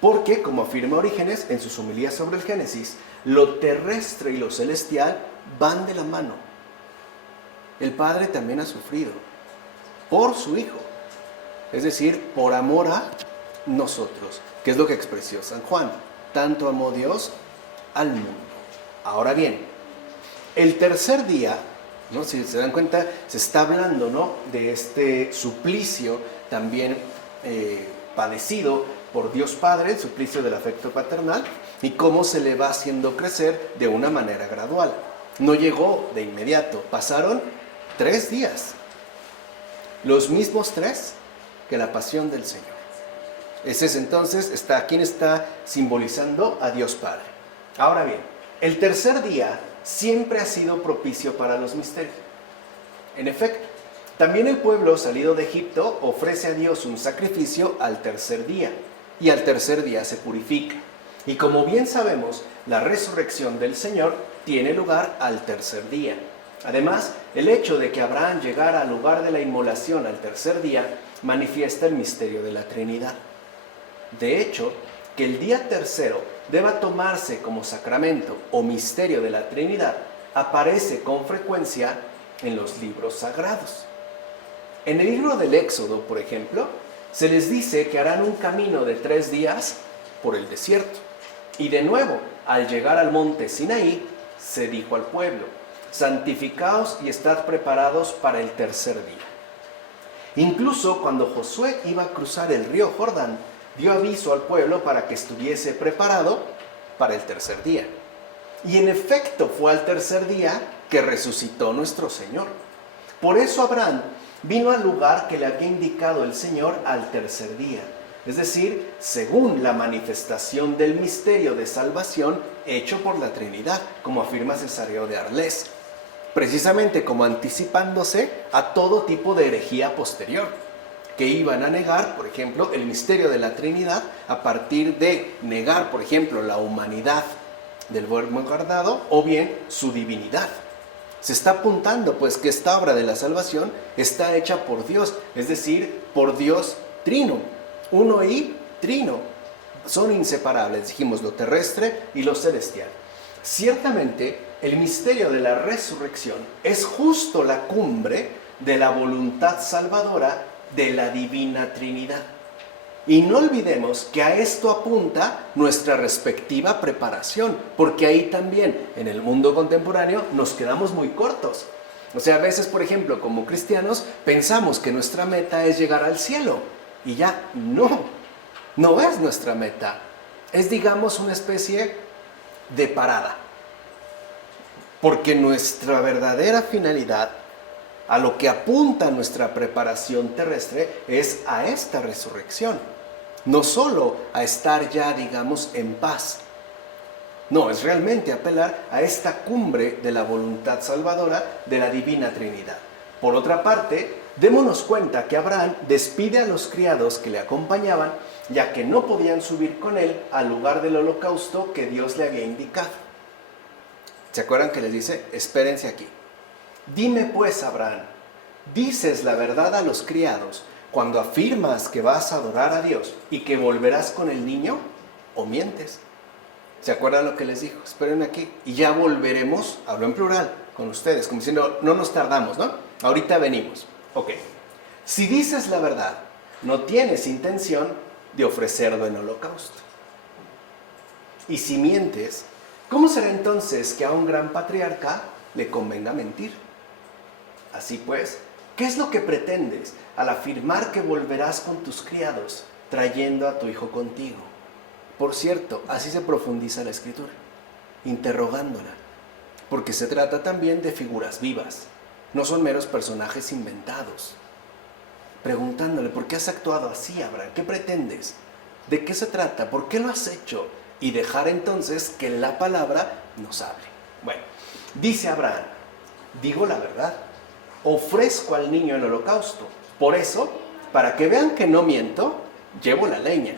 Porque, como afirma Orígenes en sus homilías sobre el Génesis, lo terrestre y lo celestial van de la mano. El Padre también ha sufrido por su Hijo, es decir, por amor a nosotros, que es lo que expresó San Juan. Tanto amó Dios al mundo. Ahora bien, el tercer día, ¿no? Si se dan cuenta, se está hablando, ¿no?, de este suplicio también padecido por Dios Padre, el suplicio del afecto paternal, y cómo se le va haciendo crecer de una manera gradual. No llegó de inmediato, pasaron 3 días, los mismos 3 que la pasión del Señor. Ese es entonces, ¿quién está simbolizando? A Dios Padre. Ahora bien, el tercer día siempre ha sido propicio para los misterios. En efecto, también el pueblo salido de Egipto ofrece a Dios un sacrificio al tercer día, y al tercer día se purifica. Y como bien sabemos, la resurrección del Señor tiene lugar al tercer día. Además, el hecho de que Abraham llegara al lugar de la inmolación al tercer día manifiesta el misterio de la Trinidad. De hecho, que el día tercero deba tomarse como sacramento o misterio de la Trinidad aparece con frecuencia en los libros sagrados. En el libro del Éxodo, por ejemplo, se les dice que harán un camino de 3 días por el desierto. Y de nuevo, al llegar al monte Sinaí, se dijo al pueblo: santificaos y estad preparados para el tercer día. Incluso cuando Josué iba a cruzar el río Jordán, dio aviso al pueblo para que estuviese preparado para el tercer día. Y en efecto fue al tercer día que resucitó nuestro Señor. Por eso Abraham vino al lugar que le había indicado el Señor al tercer día, es decir, según la manifestación del misterio de salvación hecho por la Trinidad, como afirma Cesareo de Arles, precisamente como anticipándose a todo tipo de herejía posterior, que iban a negar, por ejemplo, el misterio de la Trinidad a partir de negar, por ejemplo, la humanidad del Verbo encarnado o bien su divinidad. Se está apuntando pues que esta obra de la salvación está hecha por Dios, es decir, por Dios trino, uno y trino, son inseparables, dijimos, lo terrestre y lo celestial. Ciertamente, el misterio de la resurrección es justo la cumbre de la voluntad salvadora de la Divina Trinidad. Y no olvidemos que a esto apunta nuestra respectiva preparación, porque ahí también, en el mundo contemporáneo, nos quedamos muy cortos. O sea, a veces, por ejemplo, como cristianos, pensamos que nuestra meta es llegar al cielo. Y ya, no es nuestra meta. Es, digamos, una especie de parada. Porque nuestra verdadera finalidad, a lo que apunta nuestra preparación terrestre, es a esta resurrección. No solo a estar ya, digamos, en paz. No, es realmente apelar a esta cumbre de la voluntad salvadora de la Divina Trinidad. Por otra parte, démonos cuenta que Abraham despide a los criados que le acompañaban, ya que no podían subir con él al lugar del holocausto que Dios le había indicado. ¿Se acuerdan que les dice? Espérense aquí. Dime pues, Abraham, ¿dices la verdad a los criados cuando afirmas que vas a adorar a Dios y que volverás con el niño, o mientes? ¿Se acuerdan lo que les dijo? Esperen aquí y ya volveremos, hablo en plural, con ustedes, como diciendo, no nos tardamos, ¿no? Ahorita venimos. Ok. Si dices la verdad, no tienes intención de ofrecerlo en holocausto. Y si mientes, ¿cómo será entonces que a un gran patriarca le convenga mentir? Así pues, ¿qué es lo que pretendes al afirmar que volverás con tus criados, trayendo a tu hijo contigo? Por cierto, así se profundiza la Escritura, interrogándola, porque se trata también de figuras vivas, no son meros personajes inventados. Preguntándole, ¿por qué has actuado así, Abraham? ¿Qué pretendes? ¿De qué se trata? ¿Por qué lo has hecho? Y dejar entonces que la palabra nos hable. Bueno, dice Abraham, digo la verdad, ofrezco al niño en holocausto. Por eso, para que vean que no miento, llevo la leña.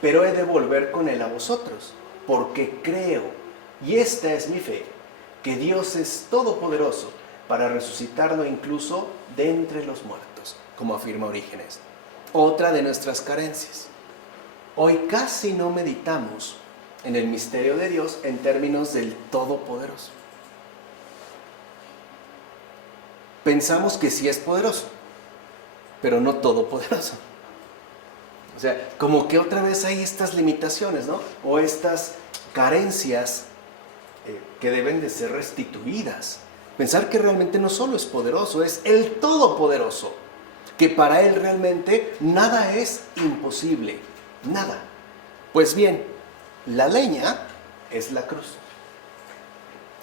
Pero he de volver con él a vosotros, porque creo, y esta es mi fe, que Dios es todopoderoso para resucitarlo incluso de entre los muertos, como afirma Orígenes. Otra de nuestras carencias. Hoy casi no meditamos en el misterio de Dios en términos del todopoderoso. Pensamos que sí es poderoso, pero no todopoderoso. O sea, como que otra vez hay estas limitaciones, ¿no? O estas carencias que deben de ser restituidas. Pensar que realmente no solo es poderoso, es el todopoderoso. Que para él realmente nada es imposible. Nada. Pues bien, la leña es la cruz.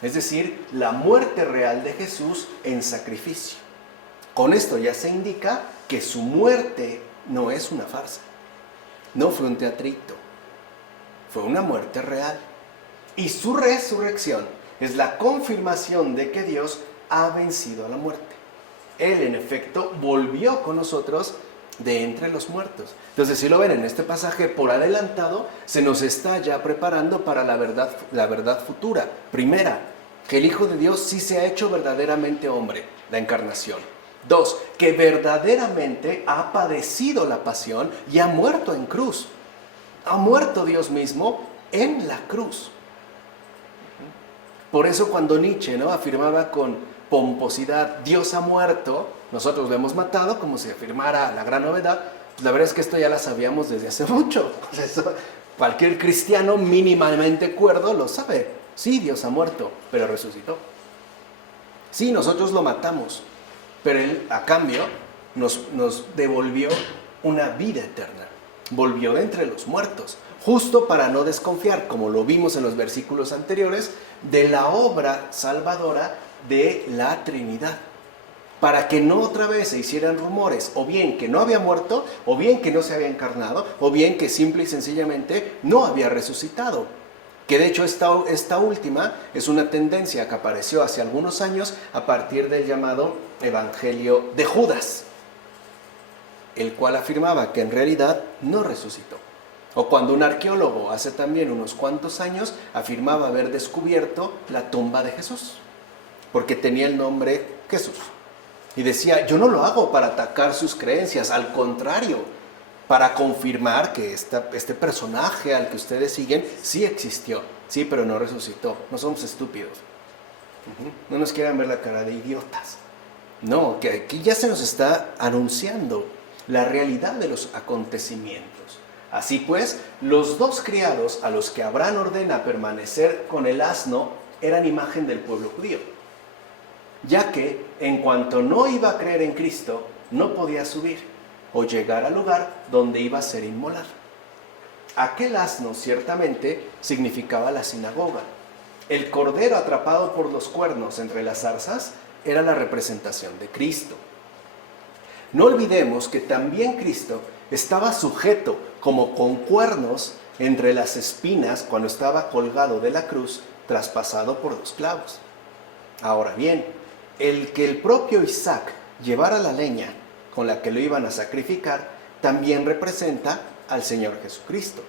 Es decir, la muerte real de Jesús en sacrificio. Con esto ya se indica que su muerte no es una farsa. No fue un teatrito, fue una muerte real. Y su resurrección es la confirmación de que Dios ha vencido a la muerte. Él, en efecto, volvió con nosotros de entre los muertos. Entonces, si lo ven en este pasaje por adelantado, se nos está ya preparando para la verdad futura. Primera, que el Hijo de Dios sí se ha hecho verdaderamente hombre, la encarnación. 2, que verdaderamente ha padecido la pasión y ha muerto en cruz. Ha muerto Dios mismo en la cruz. Por eso cuando Nietzsche, ¿no?, afirmaba con pomposidad, Dios ha muerto, nosotros lo hemos matado, como si afirmara la gran novedad, pues la verdad es que esto ya la sabíamos desde hace mucho. Eso, cualquier cristiano mínimamente cuerdo lo sabe. Sí, Dios ha muerto, pero resucitó. Sí, nosotros lo matamos, pero Él, a cambio, nos devolvió una vida eterna. Volvió de entre los muertos, justo para no desconfiar, como lo vimos en los versículos anteriores, de la obra salvadora de la Trinidad. Para que no otra vez se hicieran rumores, o bien que no había muerto, o bien que no se había encarnado, o bien que simple y sencillamente no había resucitado. Que de hecho esta última es una tendencia que apareció hace algunos años a partir del llamado Evangelio de Judas, el cual afirmaba que en realidad no resucitó. O cuando un arqueólogo hace también unos cuantos años afirmaba haber descubierto la tumba de Jesús, porque tenía el nombre Jesús. Y decía, yo no lo hago para atacar sus creencias, al contrario, para confirmar que este personaje al que ustedes siguen sí existió, sí, pero no resucitó. No somos estúpidos. No nos quieran ver la cara de idiotas. No, que aquí ya se nos está anunciando la realidad de los acontecimientos. Así pues, los dos criados a los que Abraham ordena permanecer con el asno eran imagen del pueblo judío, ya que en cuanto no iba a creer en Cristo, no podía subir o llegar al lugar donde iba a ser inmolado. Aquel asno ciertamente significaba la sinagoga. El cordero atrapado por los cuernos entre las zarzas era la representación de Cristo. No olvidemos que también Cristo estaba sujeto como con cuernos entre las espinas cuando estaba colgado de la cruz, traspasado por dos clavos. Ahora bien, el que el propio Isaac llevara la leña con la que lo iban a sacrificar, también representa al Señor Jesucristo,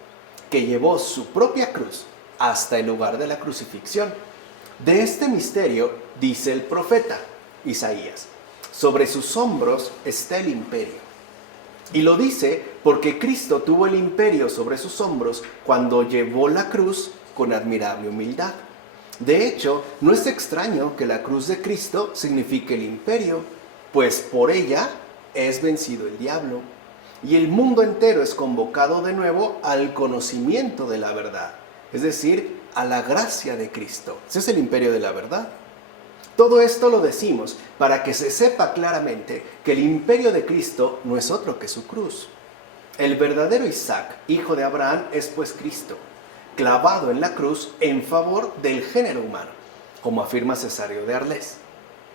que llevó su propia cruz hasta el lugar de la crucifixión. De este misterio dice el profeta Isaías: sobre sus hombros está el imperio. Y lo dice porque Cristo tuvo el imperio sobre sus hombros cuando llevó la cruz con admirable humildad. De hecho, no es extraño que la cruz de Cristo signifique el imperio, pues por ella es vencido el diablo y el mundo entero es convocado de nuevo al conocimiento de la verdad, es decir, a la gracia de Cristo. Ese es el imperio de la verdad. Todo esto lo decimos para que se sepa claramente que el imperio de Cristo no es otro que su cruz. El verdadero Isaac, hijo de Abraham, es pues Cristo, clavado en la cruz en favor del género humano, como afirma Cesario de Arles.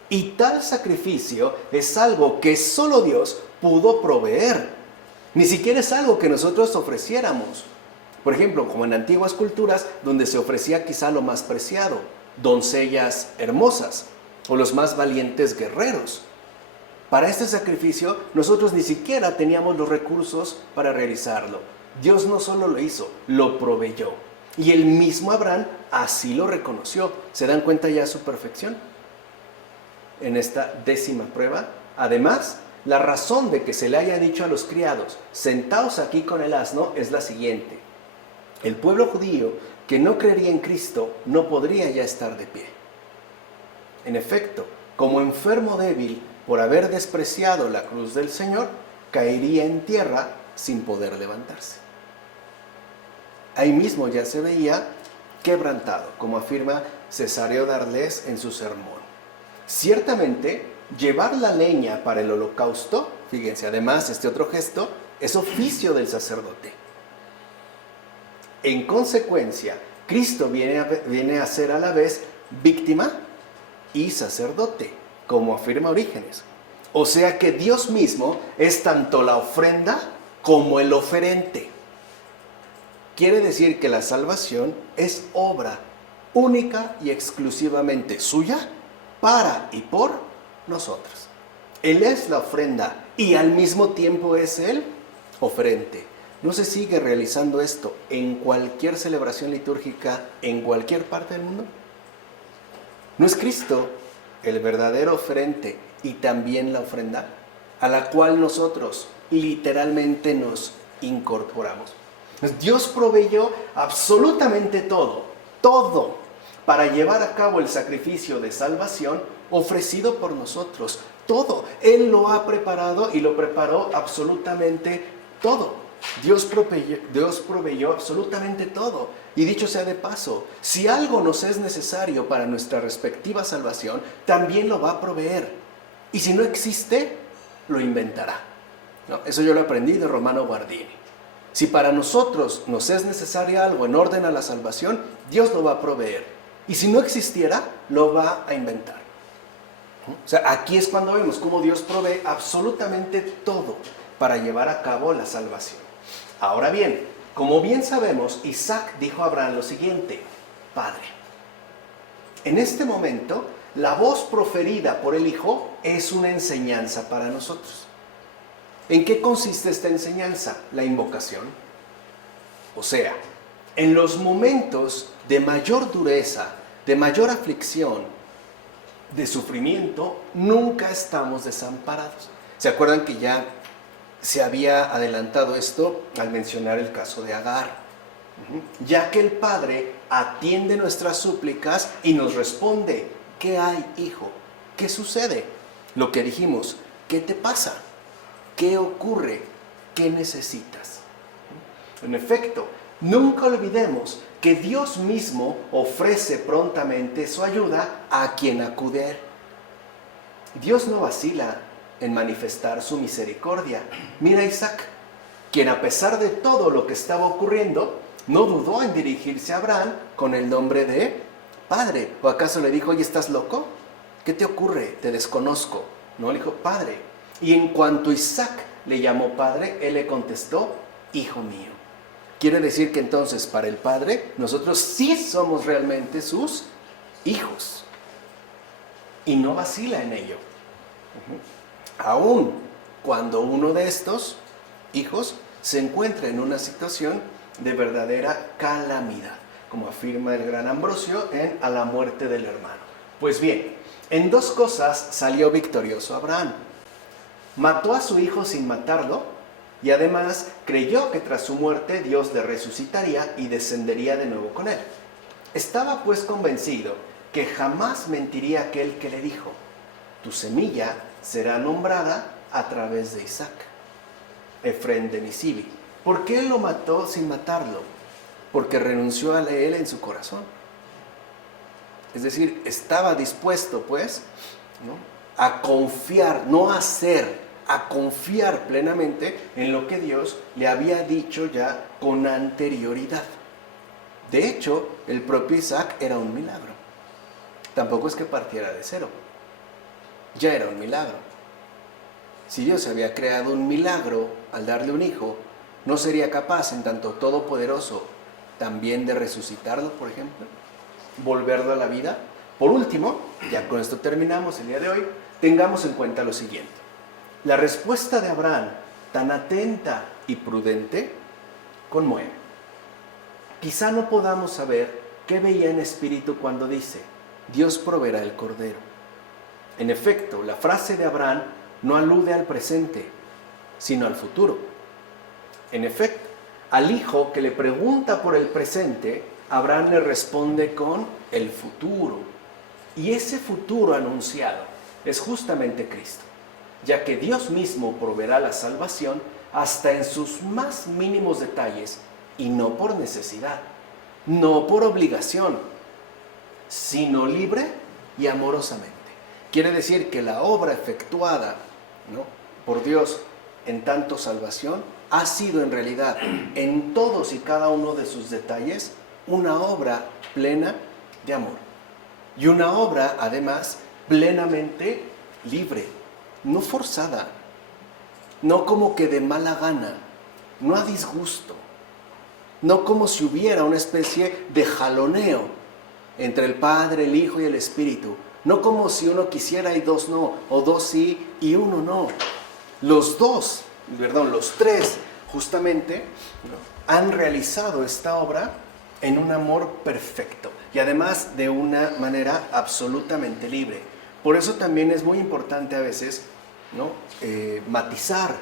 Y tal sacrificio es algo que solo Dios pudo proveer. Ni siquiera es algo que nosotros ofreciéramos. Por ejemplo, como en antiguas culturas donde se ofrecía quizá lo más preciado, doncellas hermosas o los más valientes guerreros. Para este sacrificio nosotros ni siquiera teníamos los recursos para realizarlo. Dios no solo lo hizo, lo proveyó. Y el mismo Abraham así lo reconoció. ¿Se dan cuenta ya de su perfección? En esta 10ª prueba, además, la razón de que se le haya dicho a los criados: sentaos aquí con el asno, es la siguiente: el pueblo judío que no creería en Cristo no podría ya estar de pie. En efecto, como enfermo débil por haber despreciado la cruz del Señor, caería en tierra sin poder levantarse. Ahí mismo ya se veía quebrantado, como afirma Cesario de Arles en su sermón. Ciertamente, llevar la leña para el holocausto, fíjense, además este otro gesto, es oficio del sacerdote. En consecuencia, Cristo viene a ser a la vez víctima y sacerdote, como afirma Orígenes. O sea que Dios mismo es tanto la ofrenda como el oferente. Quiere decir que la salvación es obra única y exclusivamente suya, para y por nosotros. Él es la ofrenda y al mismo tiempo es el oferente. ¿No se sigue realizando esto en cualquier celebración litúrgica en cualquier parte del mundo? ¿No es Cristo el verdadero oferente y también la ofrenda, a la cual nosotros literalmente nos incorporamos? Dios proveyó absolutamente todo, para llevar a cabo el sacrificio de salvación ofrecido por nosotros. Todo. Él lo ha preparado y lo preparó absolutamente todo. Dios proveyó absolutamente todo. Y dicho sea de paso, si algo nos es necesario para nuestra respectiva salvación, también lo va a proveer. Y si no existe, lo inventará. ¿No? Eso yo lo aprendí de Romano Guardini. Si para nosotros nos es necesario algo en orden a la salvación, Dios lo va a proveer. Y si no existiera, lo va a inventar. O sea, aquí es cuando vemos cómo Dios provee absolutamente todo para llevar a cabo la salvación. Ahora bien, como bien sabemos, Isaac dijo a Abraham lo siguiente: Padre. En este momento, la voz proferida por el Hijo es una enseñanza para nosotros. ¿En qué consiste esta enseñanza? La invocación. O sea, en los momentos de mayor dureza, de mayor aflicción, de sufrimiento, nunca estamos desamparados. ¿Se acuerdan que ya se había adelantado esto al mencionar el caso de Agar? Ya que el Padre atiende nuestras súplicas y nos responde: ¿qué hay, hijo? ¿Qué sucede? Lo que dijimos, ¿qué te pasa? ¿Qué ocurre? ¿Qué necesitas? En efecto, nunca olvidemos que Dios mismo ofrece prontamente su ayuda a quien acude a Él. Dios no vacila en manifestar su misericordia. Mira a Isaac, quien a pesar de todo lo que estaba ocurriendo, no dudó en dirigirse a Abraham con el nombre de Padre. ¿O acaso le dijo, oye, ¿estás loco? ¿Qué te ocurre? Te desconozco. No, le dijo, Padre. Y en cuanto Isaac le llamó Padre, él le contestó, Hijo mío. Quiere decir que entonces para el Padre, nosotros sí somos realmente sus hijos. Y no vacila en ello. Aún cuando uno de estos hijos se encuentra en una situación de verdadera calamidad, como afirma el gran Ambrosio en A la muerte del hermano. Pues bien, en dos cosas salió victorioso Abraham. Mató a su hijo sin matarlo y además creyó que tras su muerte Dios le resucitaría y descendería de nuevo con él. Estaba pues convencido que jamás mentiría aquel que le dijo, tu semilla será nombrada a través de Isaac. Efrén de Nisibi. ¿Por qué lo mató sin matarlo? Porque renunció a él en su corazón. Es decir, estaba dispuesto, pues, ¿no?, a confiar, no a hacer, a confiar plenamente en lo que Dios le había dicho ya con anterioridad. De hecho, el propio Isaac era un milagro. Tampoco es que partiera de cero. Ya era un milagro. Si Dios había creado un milagro al darle un hijo, ¿no sería capaz, en tanto todopoderoso, también de resucitarlo, por ejemplo? Volverlo a la vida. Por último, ya con esto terminamos el día de hoy, tengamos en cuenta lo siguiente. La respuesta de Abraham, tan atenta y prudente, conmueve. Quizá no podamos saber qué veía en espíritu cuando dice, Dios proveerá el cordero. En efecto, la frase de Abraham no alude al presente, sino al futuro. En efecto, al hijo que le pregunta por el presente, Abraham le responde con el futuro. Y ese futuro anunciado es justamente Cristo, ya que Dios mismo proveerá la salvación hasta en sus más mínimos detalles y no por necesidad, no por obligación, sino libre y amorosamente. Quiere decir que la obra efectuada, ¿no?, por Dios en tanto salvación ha sido en realidad en todos y cada uno de sus detalles una obra plena de amor y una obra además plenamente libre, no forzada, no como que de mala gana, no a disgusto, no como si hubiera una especie de jaloneo entre el Padre, el Hijo y el Espíritu, no como si uno quisiera y dos no, o dos sí y uno no. Los tres justamente han realizado esta obra en un amor perfecto y además de una manera absolutamente libre. Por eso también es muy importante a veces, ¿no?, matizar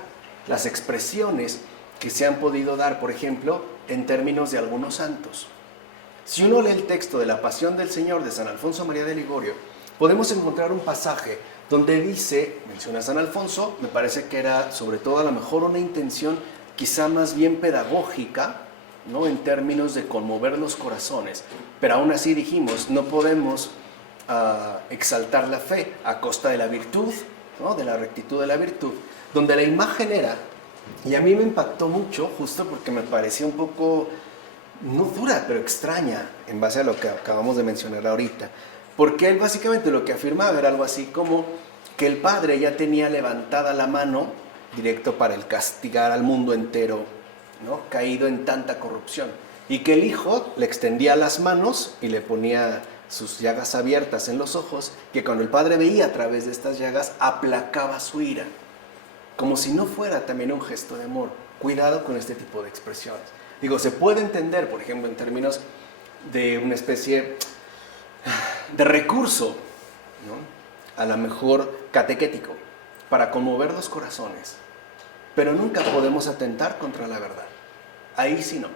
las expresiones que se han podido dar, por ejemplo, en términos de algunos santos. Si uno lee el texto de la Pasión del Señor de San Alfonso María de Ligorio, podemos encontrar un pasaje donde dice, menciona a San Alfonso, me parece que era sobre todo a lo mejor una intención quizá más bien pedagógica, ¿no?, en términos de conmover los corazones, pero aún así dijimos, no podemos exaltar la fe a costa de la virtud, ¿no?, de la rectitud de la virtud, donde la imagen era, y a mí me impactó mucho justo porque me parecía un poco, no dura, pero extraña en base a lo que acabamos de mencionar ahorita, porque él básicamente lo que afirmaba era algo así como que el Padre ya tenía levantada la mano directo para el castigar al mundo entero, ¿no?, caído en tanta corrupción, y que el Hijo le extendía las manos y le ponía sus llagas abiertas en los ojos, que cuando el Padre veía a través de estas llagas aplacaba su ira, como si no fuera también un gesto de amor. Cuidado con este tipo de expresiones. Digo, se puede entender, por ejemplo, en términos de una especie de recurso, ¿no?, a lo mejor catequético, para conmover los corazones, pero nunca podemos atentar contra la verdad. Ahí sí no.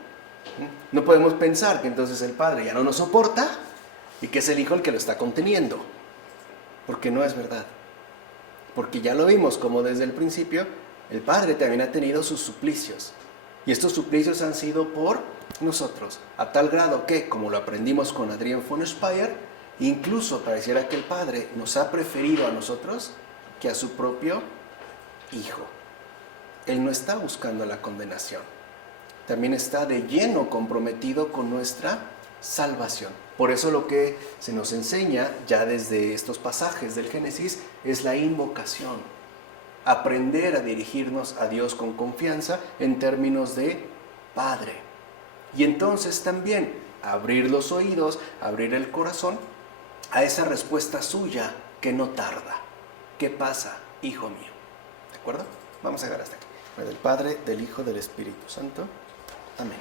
No podemos pensar que entonces el Padre ya no nos soporta y que es el Hijo el que lo está conteniendo, porque no es verdad. Porque ya lo vimos como desde el principio, el Padre también ha tenido sus suplicios. Y estos suplicios han sido por nosotros, a tal grado que, como lo aprendimos con Adrián von Speyer, incluso pareciera que el Padre nos ha preferido a nosotros que a su propio Hijo. Él no está buscando la condenación. También está de lleno comprometido con nuestra salvación. Por eso lo que se nos enseña ya desde estos pasajes del Génesis es la invocación. Aprender a dirigirnos a Dios con confianza en términos de Padre. Y entonces también abrir los oídos, abrir el corazón a esa respuesta suya que no tarda. ¿Qué pasa, hijo mío? ¿De acuerdo? Vamos a llegar hasta aquí. Del Padre, del Hijo, del Espíritu Santo. Amén.